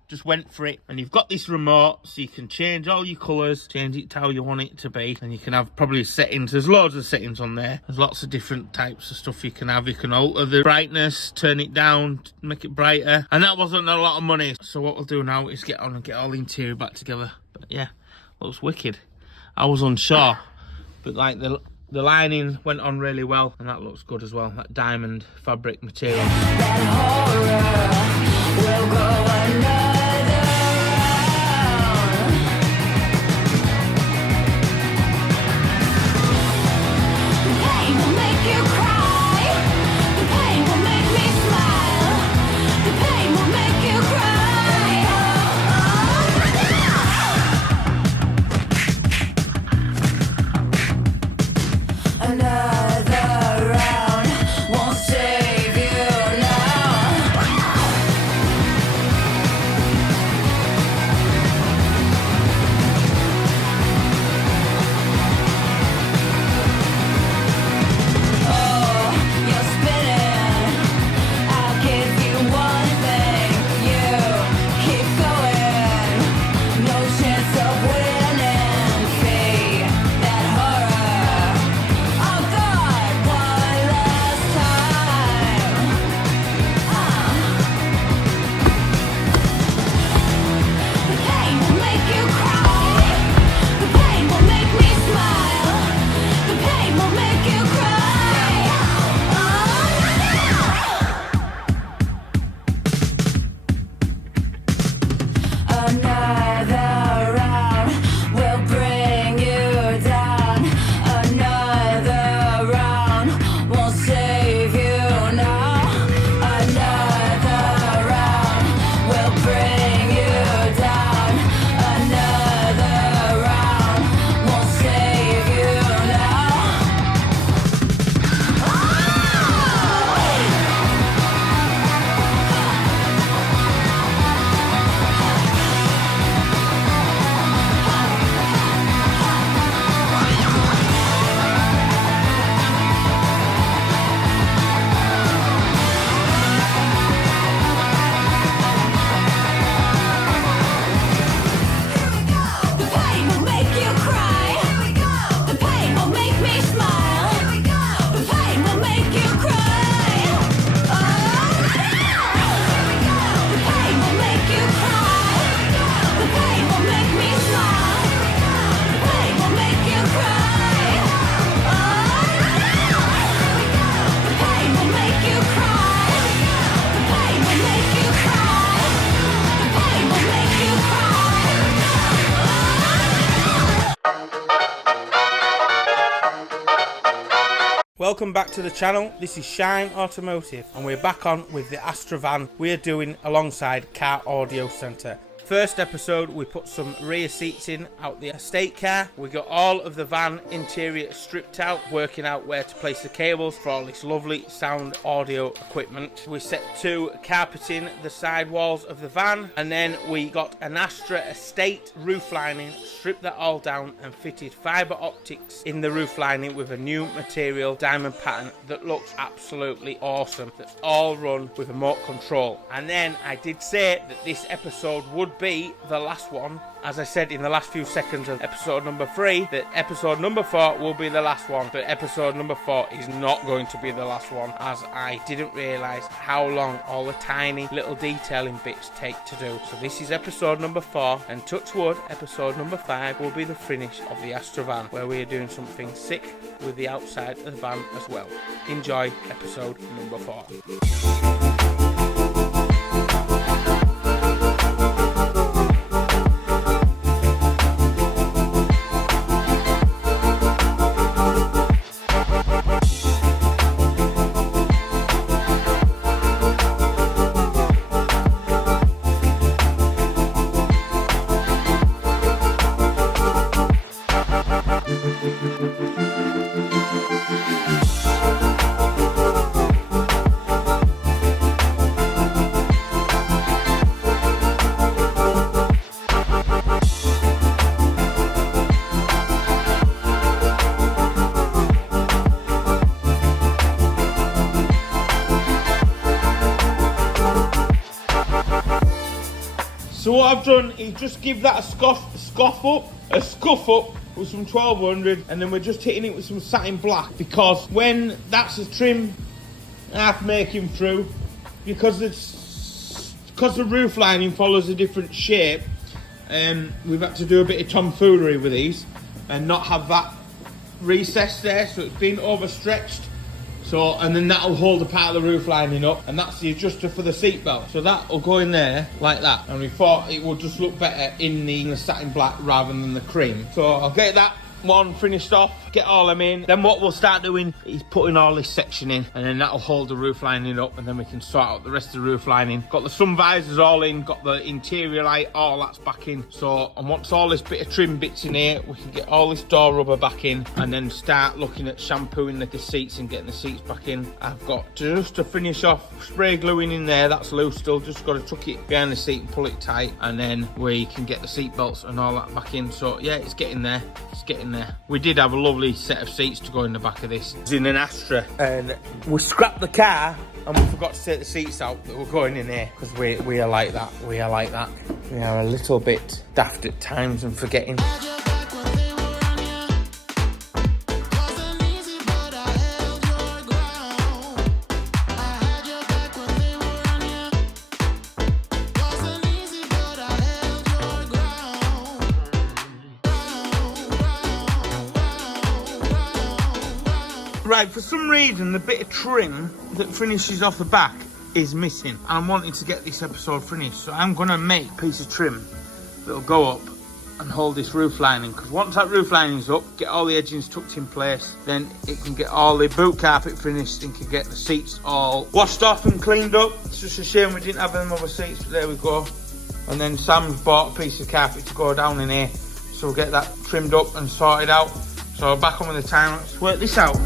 Just went for it. And you've got this remote so you can change all your colours, change it to how you want it to be. And you can have probably settings. There's loads of settings on there. There's lots of different types of stuff you can have. You can alter the brightness, turn it down, make it brighter. And that wasn't a lot of money. So what we'll do now is get on and get all the interior back together. But yeah, looks wicked. I was unsure. But like the lining went on really well. And that looks good as well. That diamond fabric material. That horror will go another round. The pain will make you cry. The pain will make me smile. The pain will make you cry. Another round won't save you now. Oh, you're spinning. I'll give you one thing. You keep going. No chance of winning. See that horror. Oh God, one last time. The pain will make you cry. The pain will make me smile. The pain will make you cry. Another round will bring you down. Another round won't save you now. Another round will bring you down. Another round won't save you now. The pain will make you cry. The pain will make me smile. The pain will make you cry. The pain will make you cry. The pain will make me smile. The pain will make you cry. The pain will make you cry. The pain will make you cry. The pain will make you cry. Welcome back to the channel. This is Shine Automotive and we're back on with the Astra van we're doing alongside Car Audio Centre. First episode, we put some rear seats in out the estate car. We got all of the van interior stripped out, working out where to place the cables for all this lovely sound audio equipment. We set to carpeting the side walls of the van, and then we got an Astra estate roof lining, stripped that all down and fitted fibre optics in the roof lining with a new material diamond pattern that looks absolutely awesome. That's all run with remote control. And then I did say that this episode would be the last one. As I said in the last few seconds of episode number 3, that episode number 4 will be the last one, but episode number 4 is not going to be the last one, as I didn't realise how long all the tiny little detailing bits take to do. So this is episode number 4, and touch wood, episode number 5 will be the finish of the Astra van, where we are doing something sick with the outside of the van as well. Enjoy episode number 4. So what I've done is just give that a scuff up with some 1200, and then we're just hitting it with some satin black, because when that's a trim half making through, because the roof lining follows a different shape, we've had to do a bit of tomfoolery with these and not have that recess there, so it's been overstretched. So, and then that'll hold a part of the roof lining up, and that's the adjuster for the seat belt. So that'll go in there like that, and we thought it would just look better in the satin black rather than the cream. So I'll get that one finished off, get all them in. Then what we'll start doing is putting all this section in, and then that'll hold the roof lining up, and then we can sort out the rest of the roof lining. Got the sun visors all in, got the interior light, all that's back in. So, and once all this bit of trim bits in here, we can get all this door rubber back in, and then start looking at shampooing the seats and getting the seats back in. I've got just to finish off spray gluing in there, that's loose still, just got to tuck it behind the seat and pull it tight, and then we can get the seat belts and all that back in. So yeah, it's getting there, it's getting there. We did have a lovely set of seats to go in the back of this. It's in an Astra, and we scrapped the car and we forgot to take the seats out that were going in here, because we are like that. We are like that. We are a little bit daft at times and forgetting. Right, for some reason the bit of trim that finishes off the back is missing, and I'm wanting to get this episode finished, so I'm going to make a piece of trim that'll go up and hold this roof lining, because once that roof lining's up, get all the edgings tucked in place, then it can get all the boot carpet finished and can get the seats all washed off and cleaned up. It's just a shame we didn't have them other seats, but there we go. And then Sam's bought a piece of carpet to go down in here, so we'll get that trimmed up and sorted out. So back on with the time, let's work this out.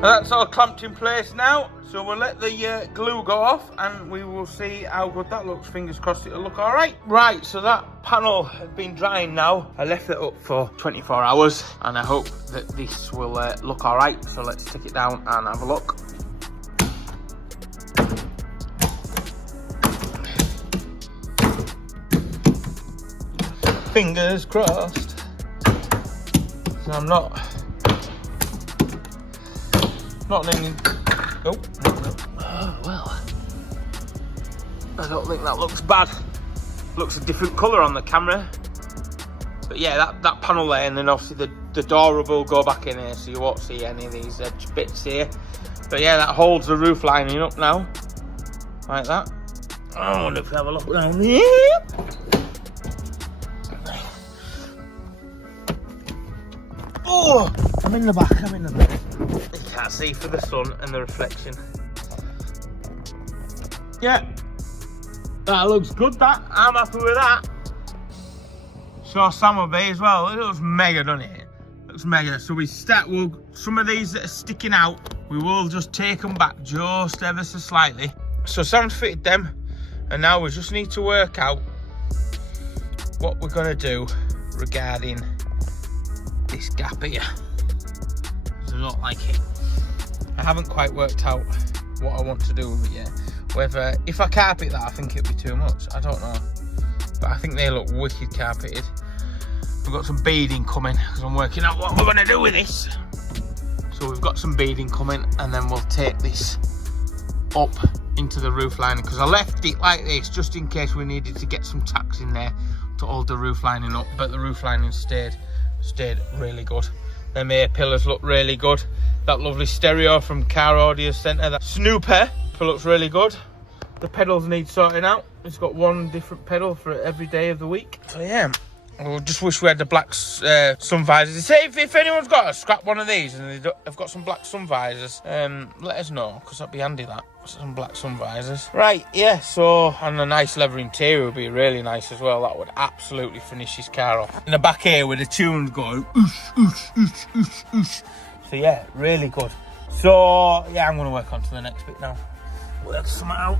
That's all clamped in place now, so we'll let the glue go off and we will see how good that looks. Fingers crossed it'll look alright. Right, so that panel has been drying now. I left it up for 24 hours and I hope that this will look alright. So let's take it down and have a look. Fingers crossed. So I'm not thinking. Oh, well. I don't think that looks bad. Looks a different colour on the camera. But yeah, that panel there, and then obviously the door will go back in here, so you won't see any of these edge bits here. But yeah, that holds the roof lining up now, like that. I wonder if we have a look down here. Oh, I'm in the back. You can't see for the sun and the reflection. Yeah, that looks good. I'm happy with that. Sure, Sam will be as well. It looks mega, doesn't it? It looks mega. So some of these that are sticking out, we will just take them back just ever so slightly. So Sam's fitted them, and now we just need to work out what we're gonna do regarding this gap here. I don't like it. I haven't quite worked out what I want to do with it yet. Whether, if I carpet that, I think it'd be too much. I don't know. But I think they look wicked carpeted. We've got some beading coming, because I'm working out what we're going to do with this. So we've got some beading coming, and then we'll take this up into the roof lining, because I left it like this just in case we needed to get some tacks in there to hold the roof lining up. But the roof lining stayed really good. Them air pillars look really good. That lovely stereo from Car Audio Centre, that snooper looks really good. The pedals need sorting out. It's got one different pedal for every day of the week. So yeah, I just wish we had the black sun visors. Say if anyone's got a scrap one of these and they've got some black sun visors, let us know, because that'd be handy, that. Some black sun visors. Right, yeah, so, and a nice leather interior would be really nice as well. That would absolutely finish his car off. In the back here with the tunes going, oosh, oosh, oosh, oosh, oosh. So yeah, really good. So yeah, I'm going to work on to the next bit now. Work something out.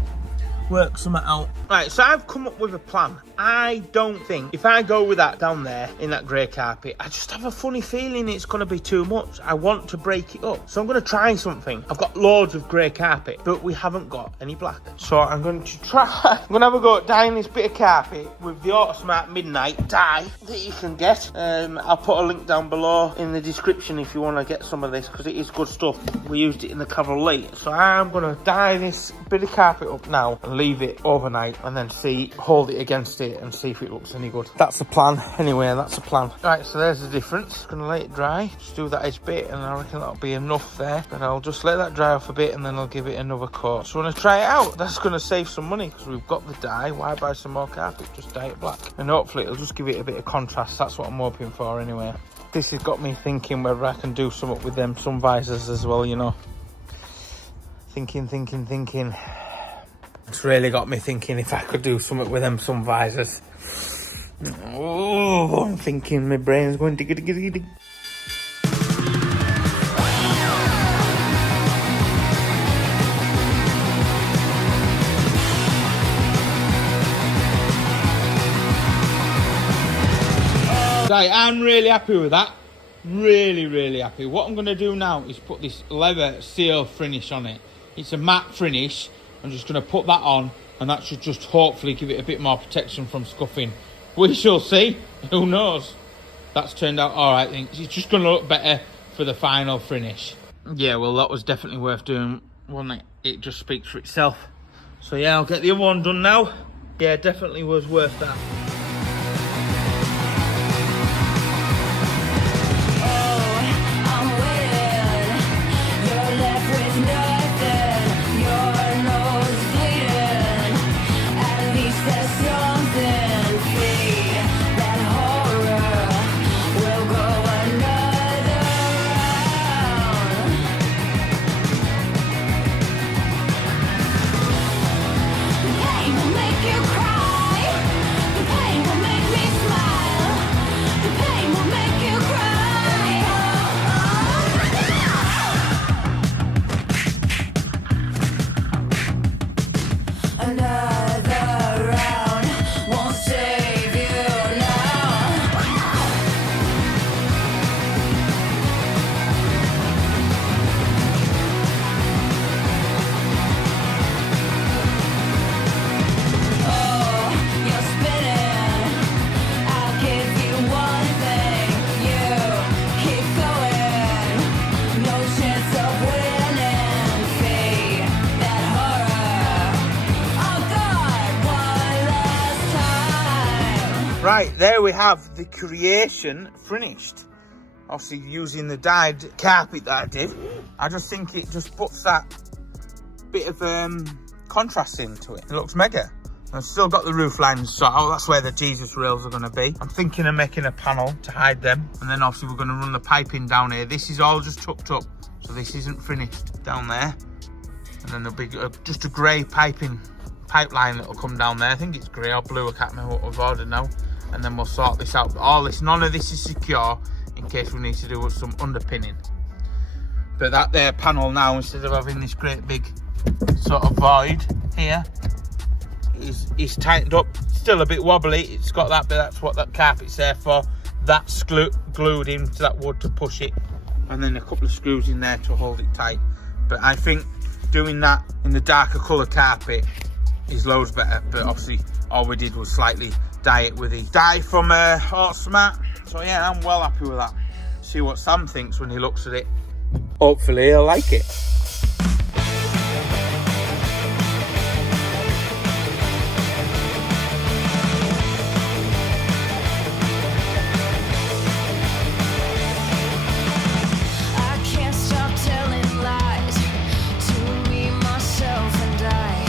Right, so I've come up with a plan. I don't think, if I go with that down there in that grey carpet, I just have a funny feeling it's going to be too much. I want to break it up. So I'm going to try something. I've got loads of grey carpet, but we haven't got any black. So I'm going to try, I'm going to have a go at dyeing this bit of carpet with the Autosmart Midnight dye that you can get. I'll put a link down below in the description if you want to get some of this, because it is good stuff. We used it in the Cavalry. So I'm going to dye this bit of carpet up now and leave it overnight, and then hold it against it and see if it looks any good. That's the plan. Anyway, that's the plan. Right, so there's the difference. Gonna let it dry, just do that edge bit, and I reckon that'll be enough there. But I'll just let that dry off a bit, and then I'll give it another coat. So I'm gonna try it out. That's gonna save some money, because we've got the dye. Why buy some more carpet? Just dye it black, and hopefully it'll just give it a bit of contrast. That's what I'm hoping for anyway. This has got me thinking whether I can do something with them sun visors as well, you know. Thinking. It's really got me thinking if I could do something with them sun visors. Oh, I'm thinking, my brain's going diggy. Right, I'm really happy with that. Really happy. What I'm going to do now is put this leather seal finish on it. It's a matte finish. I'm just going to put that on, and that should just hopefully give it a bit more protection from scuffing. We shall see. Who knows? That's turned out all right. It's just going to look better for the final finish. Yeah, well, that was definitely worth doing, wasn't it? It just speaks for itself. So yeah, I'll get the other one done now. Yeah, definitely was worth that. Keep Right, there we have the creation finished. Obviously using the dyed carpet that I did. I just think it just puts that bit of contrast into it. It looks mega. I've still got the roof lines, so that's where the Jesus rails are going to be. I'm thinking of making a panel to hide them, and then obviously we're going to run the piping down here. This is all just tucked up, so this isn't finished down there. And then there'll be just a grey pipeline that will come down there. I think it's grey or blue, I can't remember what we've ordered now. And then we'll sort this out. But none of this is secure in case we need to do some underpinning. But that there panel now, instead of having this great big sort of void here, is tightened up. Still a bit wobbly, it's got that, but that's what that carpet's there for. That's glued into that wood to push it, and then a couple of screws in there to hold it tight. But I think doing that in the darker colour carpet is loads better. But obviously all we did was slightly dye it with the dye from Smart. So yeah, I'm well happy with that. See what Sam thinks when he looks at it. Hopefully he'll like it. I can't stop telling lies to me, myself, and I.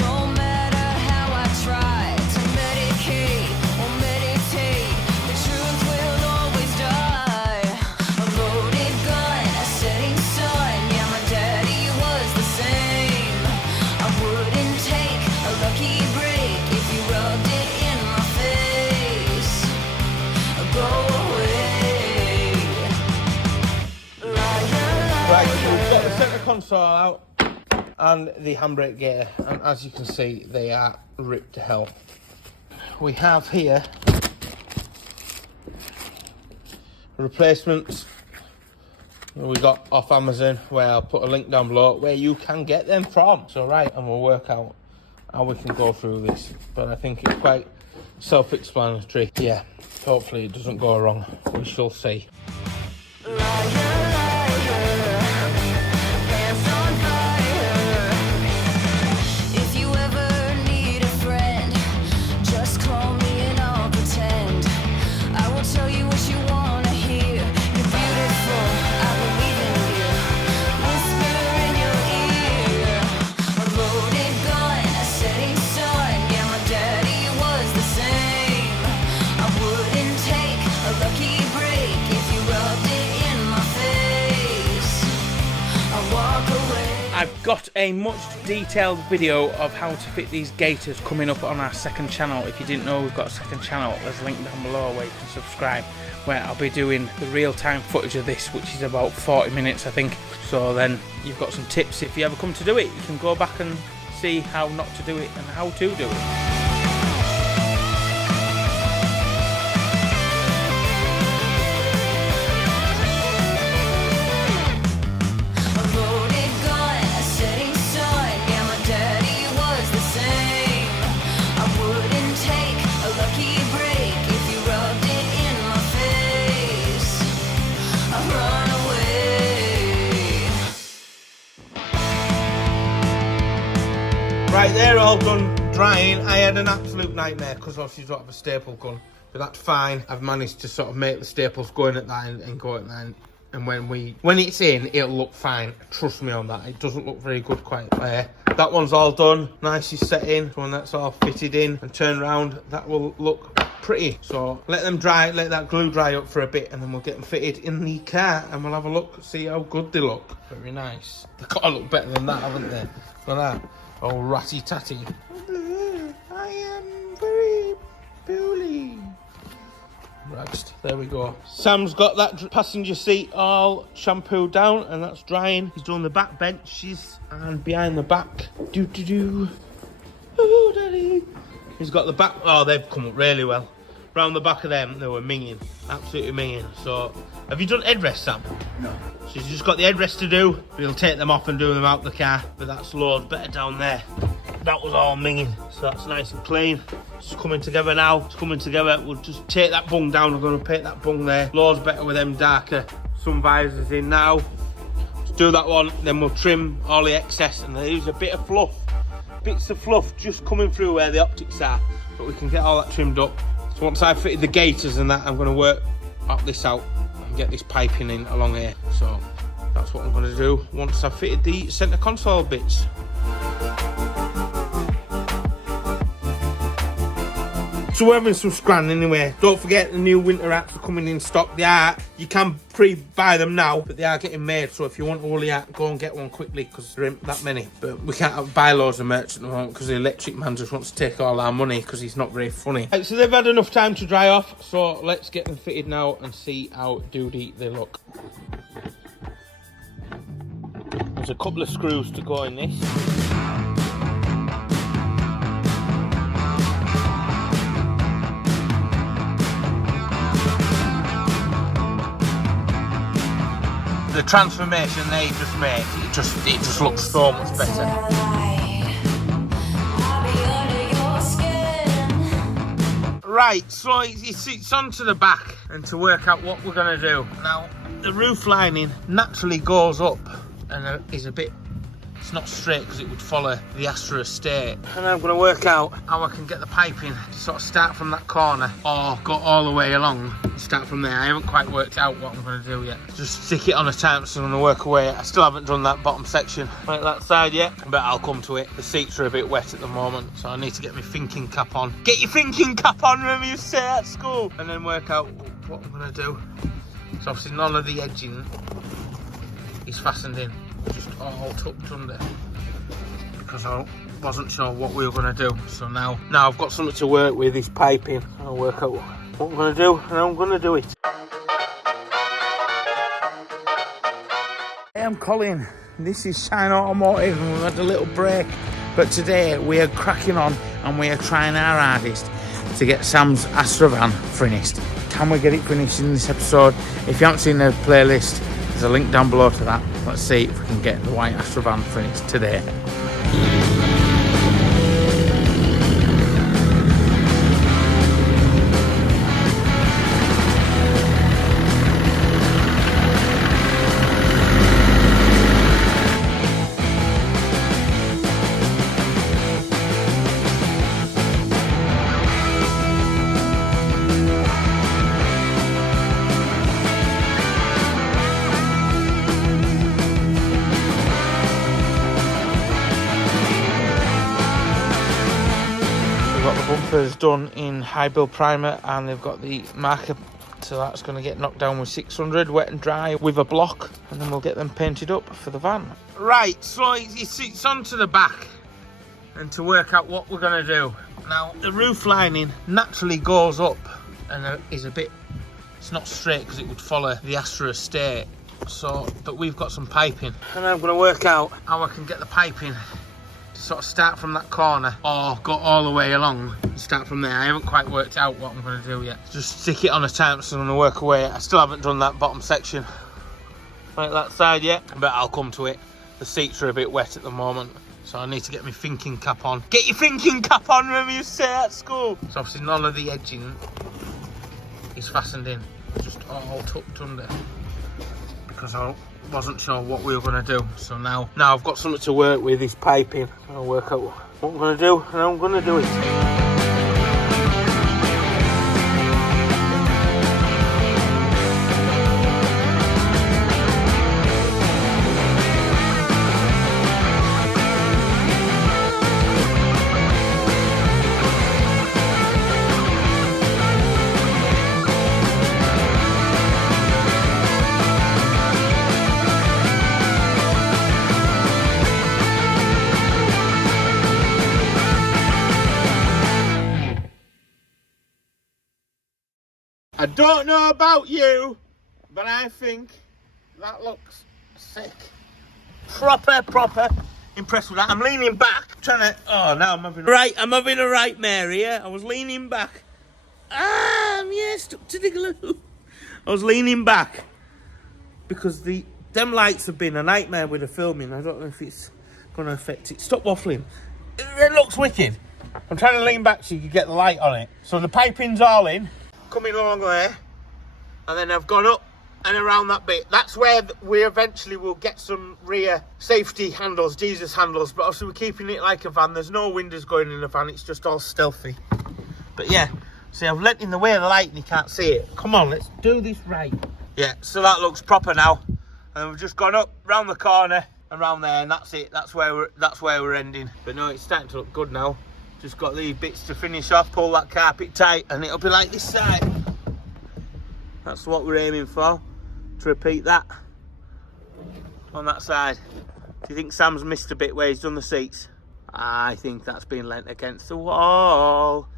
No matter how I try to medicate or meditate, the truth will always die. A loaded gun, a setting sun. Yeah, my daddy was the same. I wouldn't take a lucky break if you rubbed it in my face. Go away. Right, so we've got the centre console out and the handbrake gear, and as you can see, they are ripped to hell. We have here replacements we got off Amazon, where I'll put a link down below where you can get them from. So right, and we'll work out how we can go through this, but I think it's quite self-explanatory. Yeah, hopefully it doesn't go wrong, we shall see. If you ever need a friend, just call me and I'll pretend. I will tell you what you wanna hear. You're beautiful, I believe in you. Whisper in your ear. A loaded gun, a setting sun. Yeah, my daddy was the same. I wouldn't take a lucky break if you rubbed it in my face. I'll walk away. I've got a much detailed video of how to fit these gaiters coming up on our second channel. If you didn't know we've got a second channel, there's a link down below where you can subscribe, where I'll be doing the real-time footage of this, which is about 40 minutes I think. So then you've got some tips if you ever come to do it. You can go back and see how not to do it and how to do it. A loaded gun, a setting sun. Yeah, my daddy was the same. I wouldn't take a lucky break if you rubbed it in my face. I'll run away. Right, they're all done drying. I had an absolute nightmare because obviously you don't have a staple gun, but that's fine. I've managed to sort of make the staples go in at that and go at that. And when it's in, it'll look fine. Trust me on that. It doesn't look very good quite there. That one's all done. Nicely set in. So when that's all fitted in and turned around, that will look pretty. So let them dry, let that glue dry up for a bit, and then we'll get them fitted in the car and we'll have a look, see how good they look. Very nice. They've got to look better than that, haven't they? Look at that. Oh, ratty tatty. I am very bully. Right, there we go. Sam's got that passenger seat all shampooed down and that's drying. He's done the back benches and behind the back. Oh, daddy. He's got the back. Oh, they've come up really well. Round the back of them, they were minging. Absolutely minging. So, have you done headrest, Sam? No. So you've just got the headrest to do. We'll take them off and do them out the car. But that's loads better down there. That was all minging. So that's nice and clean. It's coming together now. It's coming together. We'll just take that bung down. We're going to paint that bung there. Loads better with them darker sun visors in now. Let's do that one. Then we'll trim all the excess. And there's a bit of fluff. Bits of fluff just coming through where the optics are. But we can get all that trimmed up. So once I've fitted the gaiters and that, I'm going to work up this out and get this piping in along here. So that's what I'm going to do once I've fitted the centre console bits. So we're having some scran anyway. Don't forget the new winter hats are coming in stock. They are, you can pre-buy them now, but they are getting made. So if you want a woolly hat, go and get one quickly because there ain't that many. But we can't buy loads of merch at the moment because the electric man just wants to take all our money because he's not very funny. Right, so they've had enough time to dry off. So let's get them fitted now and see how doody they look. There's a couple of screws to go in this. The transformation they just made, it just looks so much better. Right, so it sits onto the back, and to work out what we're going to do. Now, the roof lining naturally goes up and is a bit, it's not straight because it would follow the Astra estate. And I'm going to work out how I can get the piping to sort of start from that corner or go all the way along and start from there. I haven't quite worked out what I'm going to do yet. Just stick it on a time, so I'm going to work away. I still haven't done that bottom section like that side yet, but I'll come to it. The seats are a bit wet at the moment, so I need to get my thinking cap on. Get your thinking cap on, remember you say at school, and then work out what I'm going to do. So obviously none of the edging is fastened in, just all tucked under, because I wasn't sure what we were going to do. So now I've got something to work with, is piping. I'll work out what I'm going to do, and I'm going to do it. Hey, I'm Colin. This is Shine Automotive, and we've had a little break. But today we are cracking on, and we are trying our hardest to get Sam's Astra van finished. Can we get it finished in this episode? If you haven't seen the playlist, there's a link down below to that. Let's see if we can get the white Astra van finished today. Bumpers done in high build primer, and they've got the marker, so that's going to get knocked down with 600 wet and dry with a block, and then we'll get them painted up for the van. Right, so it sits onto the back, and to work out what we're going to do. Now, the roof lining naturally goes up and is a bit, it's not straight because it would follow the Astra estate. So, but we've got some piping, and I'm going to work out how I can get the piping sort of start from that corner or go all the way along and start from there. I haven't quite worked out what I'm going to do yet. Just stick it on a time, so I'm going to work away. I still haven't done that bottom section like that side yet, but I'll come to it. The seats are a bit wet at the moment, so I need to get my thinking cap on. Get your thinking cap on, remember you say at school. So obviously none of the edging is fastened in, just all tucked under, because I wasn't sure what we were going to do. So now I've got something to work with, is piping. I'll work out what I'm going to do, and I'm going to do it. I don't know about you, but I think that looks sick. Proper impressed with that. I'm leaning back, trying to, oh, now I'm having a right Mary, yeah? I was leaning back. Yeah, stuck to the glue. I was leaning back because them lights have been a nightmare with the filming. I don't know if it's going to affect it. Stop waffling. It looks wicked. I'm trying to lean back so you can get the light on it. So the piping's all in, coming along there, and then I've gone up and around that bit. That's where we eventually will get some rear safety handles, Jesus handles, but obviously we're keeping it like a van. There's no windows going in the van, it's just all stealthy. But yeah, See, I've let in the way of the light and you can't see it. Come on, let's do this right. Yeah, so that looks proper now. And we've just gone up round the corner and round there, and that's it. That's where we're ending. But no, it's starting to look good now. Just got these bits to finish off, pull that carpet tight, and it'll be like this side. That's what we're aiming for, to repeat that on that side. Do you think Sam's missed a bit where he's done the seats? I think that's been leant against the wall.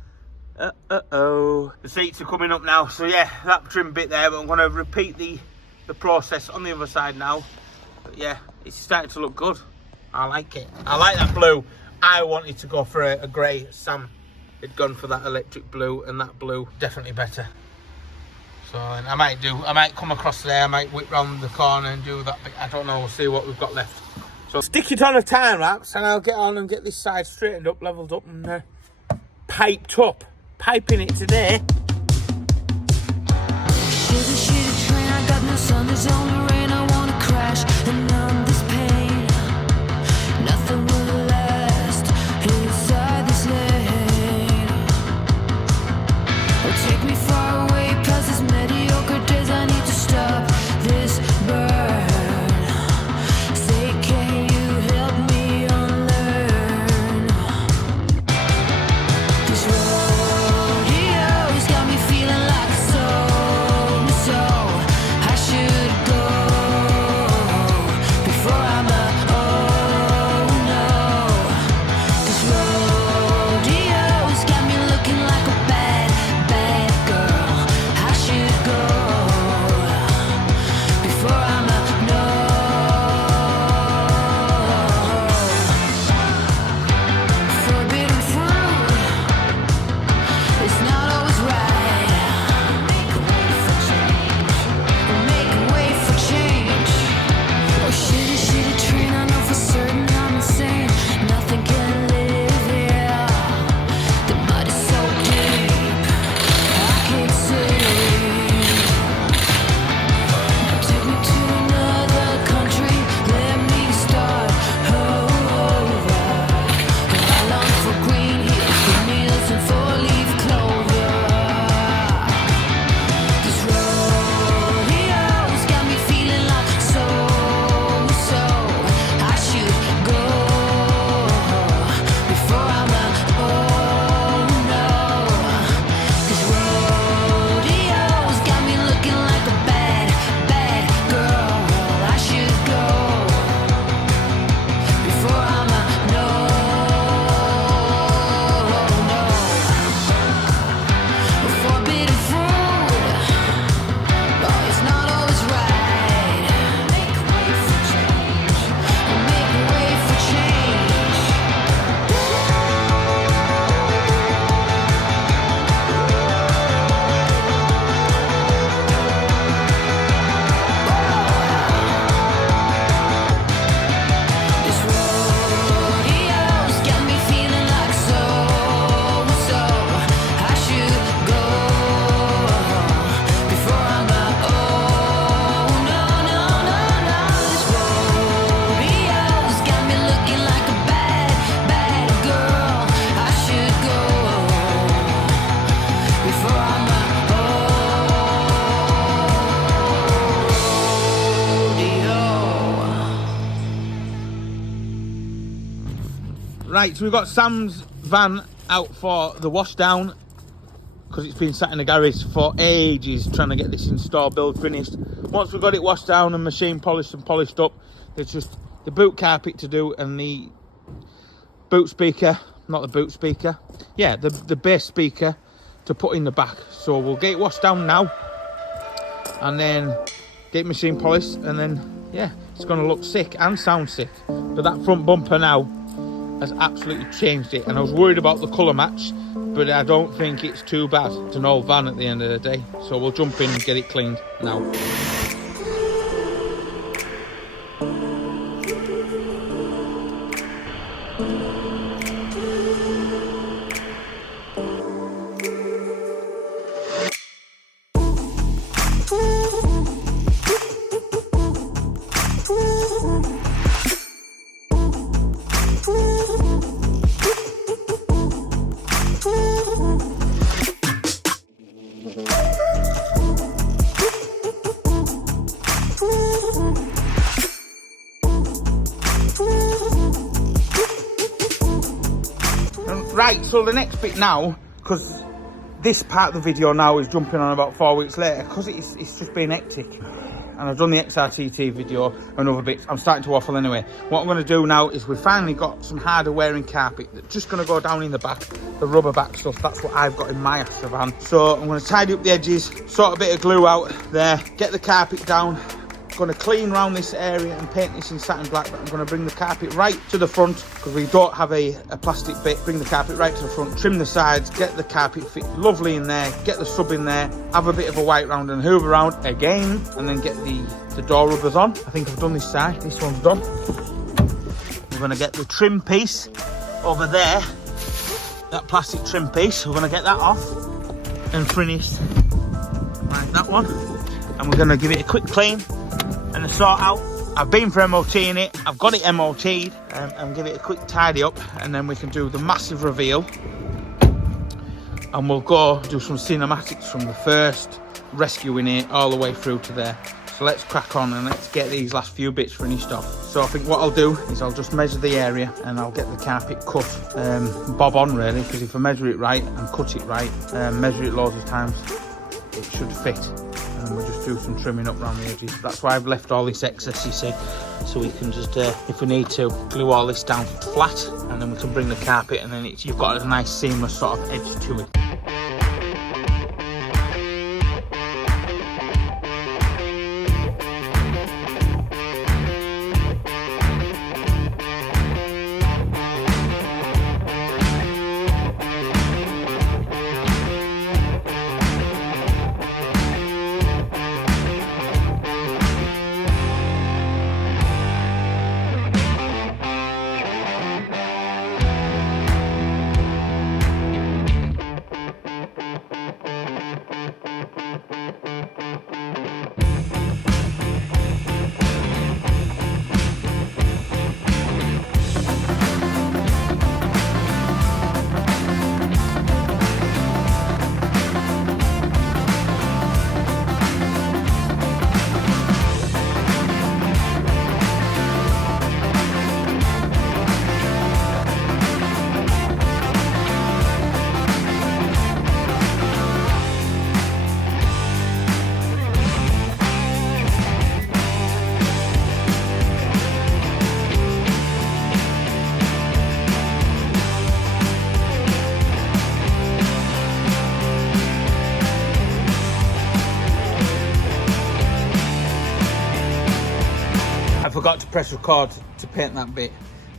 The seats are coming up now, so yeah, that trim bit there, but I'm going to repeat the process on the other side now. But yeah, it's starting to look good. I like it. I like that blue. I wanted to go for a grey. Sam had gone for that electric blue, and that blue definitely better. So and I might come across there, I might whip round the corner and do that bit. I don't know, we'll see what we've got left. So stick it on a time lapse and I'll get on and get this side straightened up, levelled up and piped up. Piping it today. Shitty train, I got no sun, there's only rain, I wanna crash and numb this pain. Nothing will last inside this lane. Oh, take me far away past these mediocre days, I need to stop this burn. Say, can you help me unlearn this rodeo's got me feeling like a so I should go before I'm a oh no. This rodeo's got me looking like a bad girl. I should go before I'm a no. Forbidden fruit, it's not always right. Make a way for change. Oh, shitty train, I know for certain I'm insane. Nothing can live here. The mud is so deep, I can't see. Take me to another country, let me start over. I long for green hills, for meals and four-leaf clover. This rodeo's got me feeling like so I should go before I'm a oh no. This rodeo's got me looking like a bad girl. I should go before I'm a no. Forbidden fruit, oh, it's not always right. Make way for change. Make way for change. This rodeo's got me feeling like so I should go before I'm a oh no. This rodeo's got me looking like a bad girl. I should go before I'm a rodeo. Right, so we've got Sam's van out for the wash down because it's been sat in the garage for ages trying to get this install build finished. Once we've got it washed down and machine polished and polished up, there's just the boot carpet to do and the boot speaker, not the boot speaker, yeah, the bass speaker to put in the back. So we'll get it washed down now and then get machine polished, and then yeah, it's going to look sick and sound sick. But that front bumper now has absolutely changed it, and I was worried about the colour match, but I don't think it's too bad. It's an old van at the end of the day, so we'll jump in and get it cleaned now. Right, so the next bit now, because this part of the video now is jumping on about 4 weeks later, because it's just been hectic. And I've done the XRTT video and other bits. I'm starting to waffle anyway. What I'm going to do now is we've finally got some harder wearing carpet that's just going to go down in the back, the rubber back stuff. That's what I've got in my Astra van. So I'm going to tidy up the edges, sort a bit of glue out there, get the carpet down. Going to clean around this area and paint this in satin black, but I'm going to bring the carpet right to the front because we don't have a plastic bit. Bring the carpet right to the front, trim the sides, get the carpet fit lovely in there, get the sub in there, have a bit of a wipe round and hoover around again, and then get the door rubbers on. I think I've done this side, this one's done. We're going to get the trim piece over there, that plastic trim piece, we're going to get that off and finish like that one, and we're going to give it a quick clean and a sort out. I've been for MOTing it, I've got it MOT'd, and give it a quick tidy up, and then we can do the massive reveal, and we'll go do some cinematics from the first rescuing it all the way through to there. So let's crack on and let's get these last few bits finished off. So I think what I'll do is I'll just measure the area and I'll get the carpet cut bob on really, because if I measure it right and cut it right, measure it loads of times, it should fit. And we'll just do some trimming up around the edges. That's why I've left all this excess, you see, so we can just, if we need to, glue all this down flat, and then we can bring the carpet, and then you've got a nice seamless sort of edge to it. Forgot to press record to paint that bit.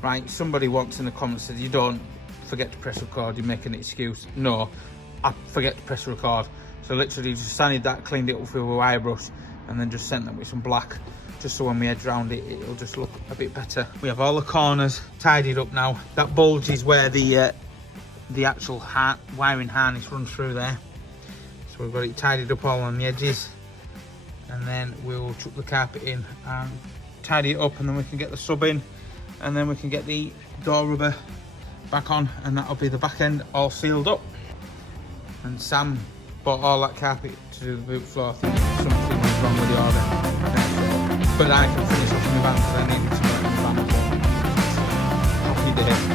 Right, somebody once in the comments said you don't forget to press record, you make an excuse. No, I forget to press record. So literally just sanded that, cleaned it up with a wire brush, and then just sent that with some black, just so when we edge around it, it'll just look a bit better. We have all the corners tidied up now. That bulge is where the actual wiring harness runs through there. So we've got it tidied up all on the edges, and then we'll chuck the carpet in and tidy it up, and then we can get the sub in, and then we can get the door rubber back on, and that'll be the back end all sealed up. And Sam bought all that carpet to do the boot floor. I think something was wrong with the order, but I can finish off in the van because I needed to work in the van as well. Happy days.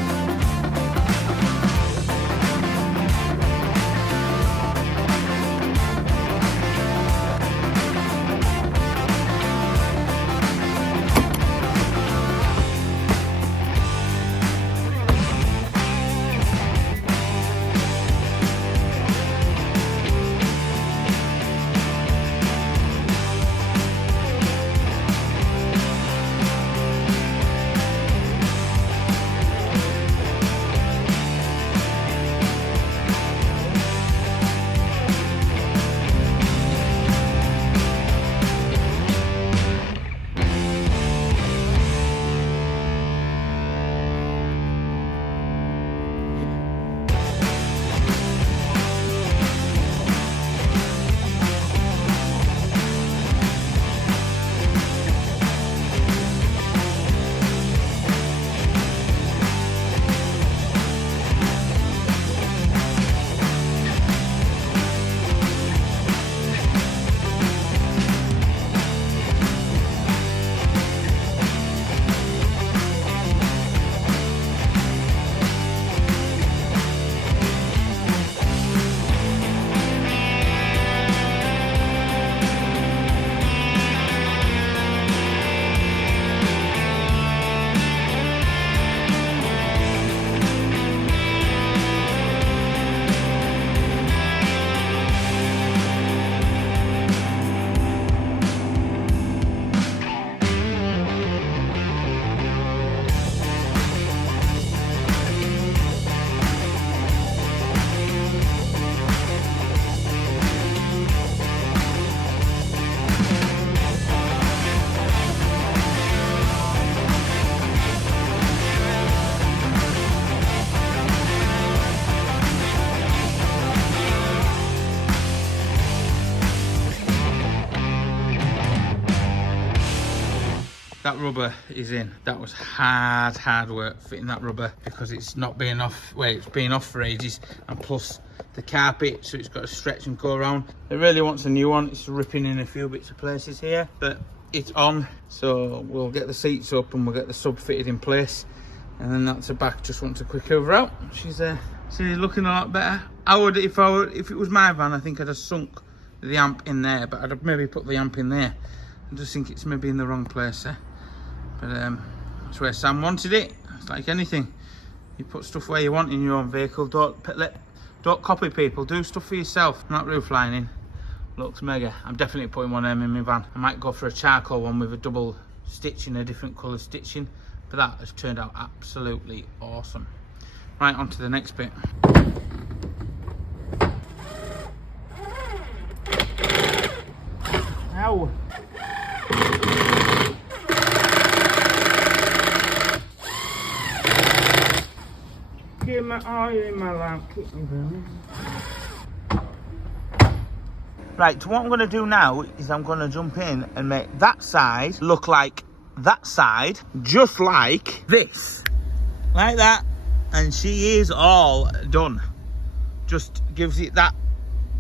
that rubber is in. That was hard work fitting that rubber because it's not been off, well, it's been off for ages, and plus the carpet, so it's got to stretch and go around. It really wants a new one. It's ripping in a few bits of places here, but it's on, so we'll get the seats up and we'll get the sub fitted in place, and then that's the back. Just wants a quick over out. She's looking a lot better. I would, if it was my van, I think I'd have sunk the amp in there, but I'd have maybe put the amp in there. I just think it's maybe in the wrong place there. But that's where Sam wanted it. It's like anything, you put stuff where you want in your own vehicle. Don't copy people, do stuff for yourself. That roof lining looks mega. I'm definitely putting one of them in my van. I might go for a charcoal one with a double stitching, a different colour stitching, but that has turned out absolutely awesome. Right, on to the next bit. Ow! Get my eye in my lamp. Right, so what I'm going to do now is I'm going to jump in and make that side look like that side, just like this. Like that. And she is all done. Just gives it that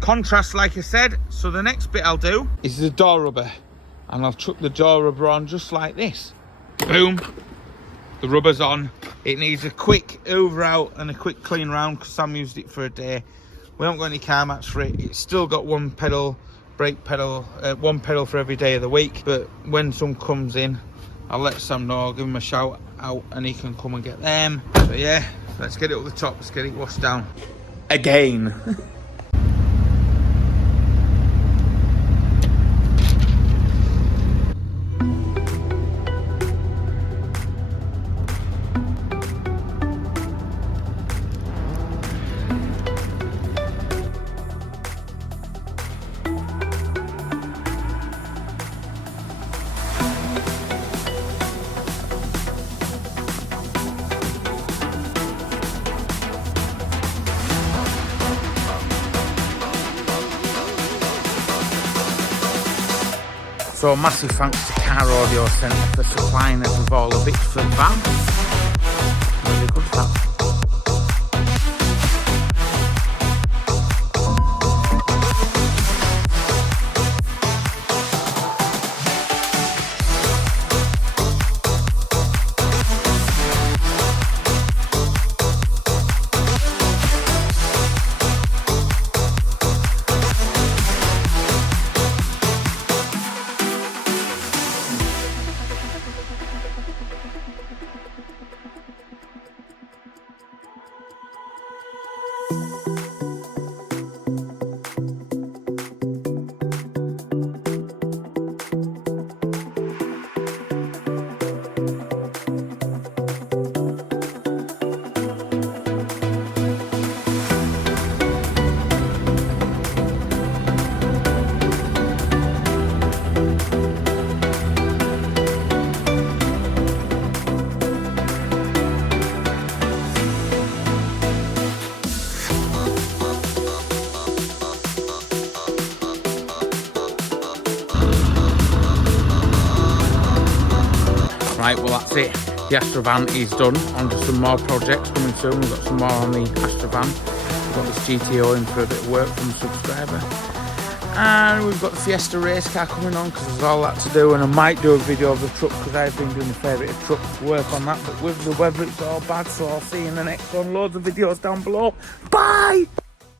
contrast, like I said. So the next bit I'll do is the door rubber. And I'll chuck the door rubber on just like this. Boom. The rubber's on. It needs a quick over out and a quick clean round because Sam used it for a day. We haven't got any car mats for it. It's still got one pedal, brake pedal, one pedal for every day of the week. But when some comes in, I'll let Sam know. I'll give him a shout out and he can come and get them. So yeah, let's get it up the top. Let's get it washed down. Again. So massive thanks to Car Audio Centre for supplying us with all the bits for the van. Really good that. Right, well that's it. The Astra van is done. On to some more projects coming soon. We've got some more on the Astra van. We've got this GTO in for a bit of work from a subscriber. And we've got the Fiesta race car coming on because there's all that to do. And I might do a video of the truck because I've been doing a fair bit of truck work on that. But with the weather it's all bad, so I'll see you in the next one. Loads of videos down below. Bye!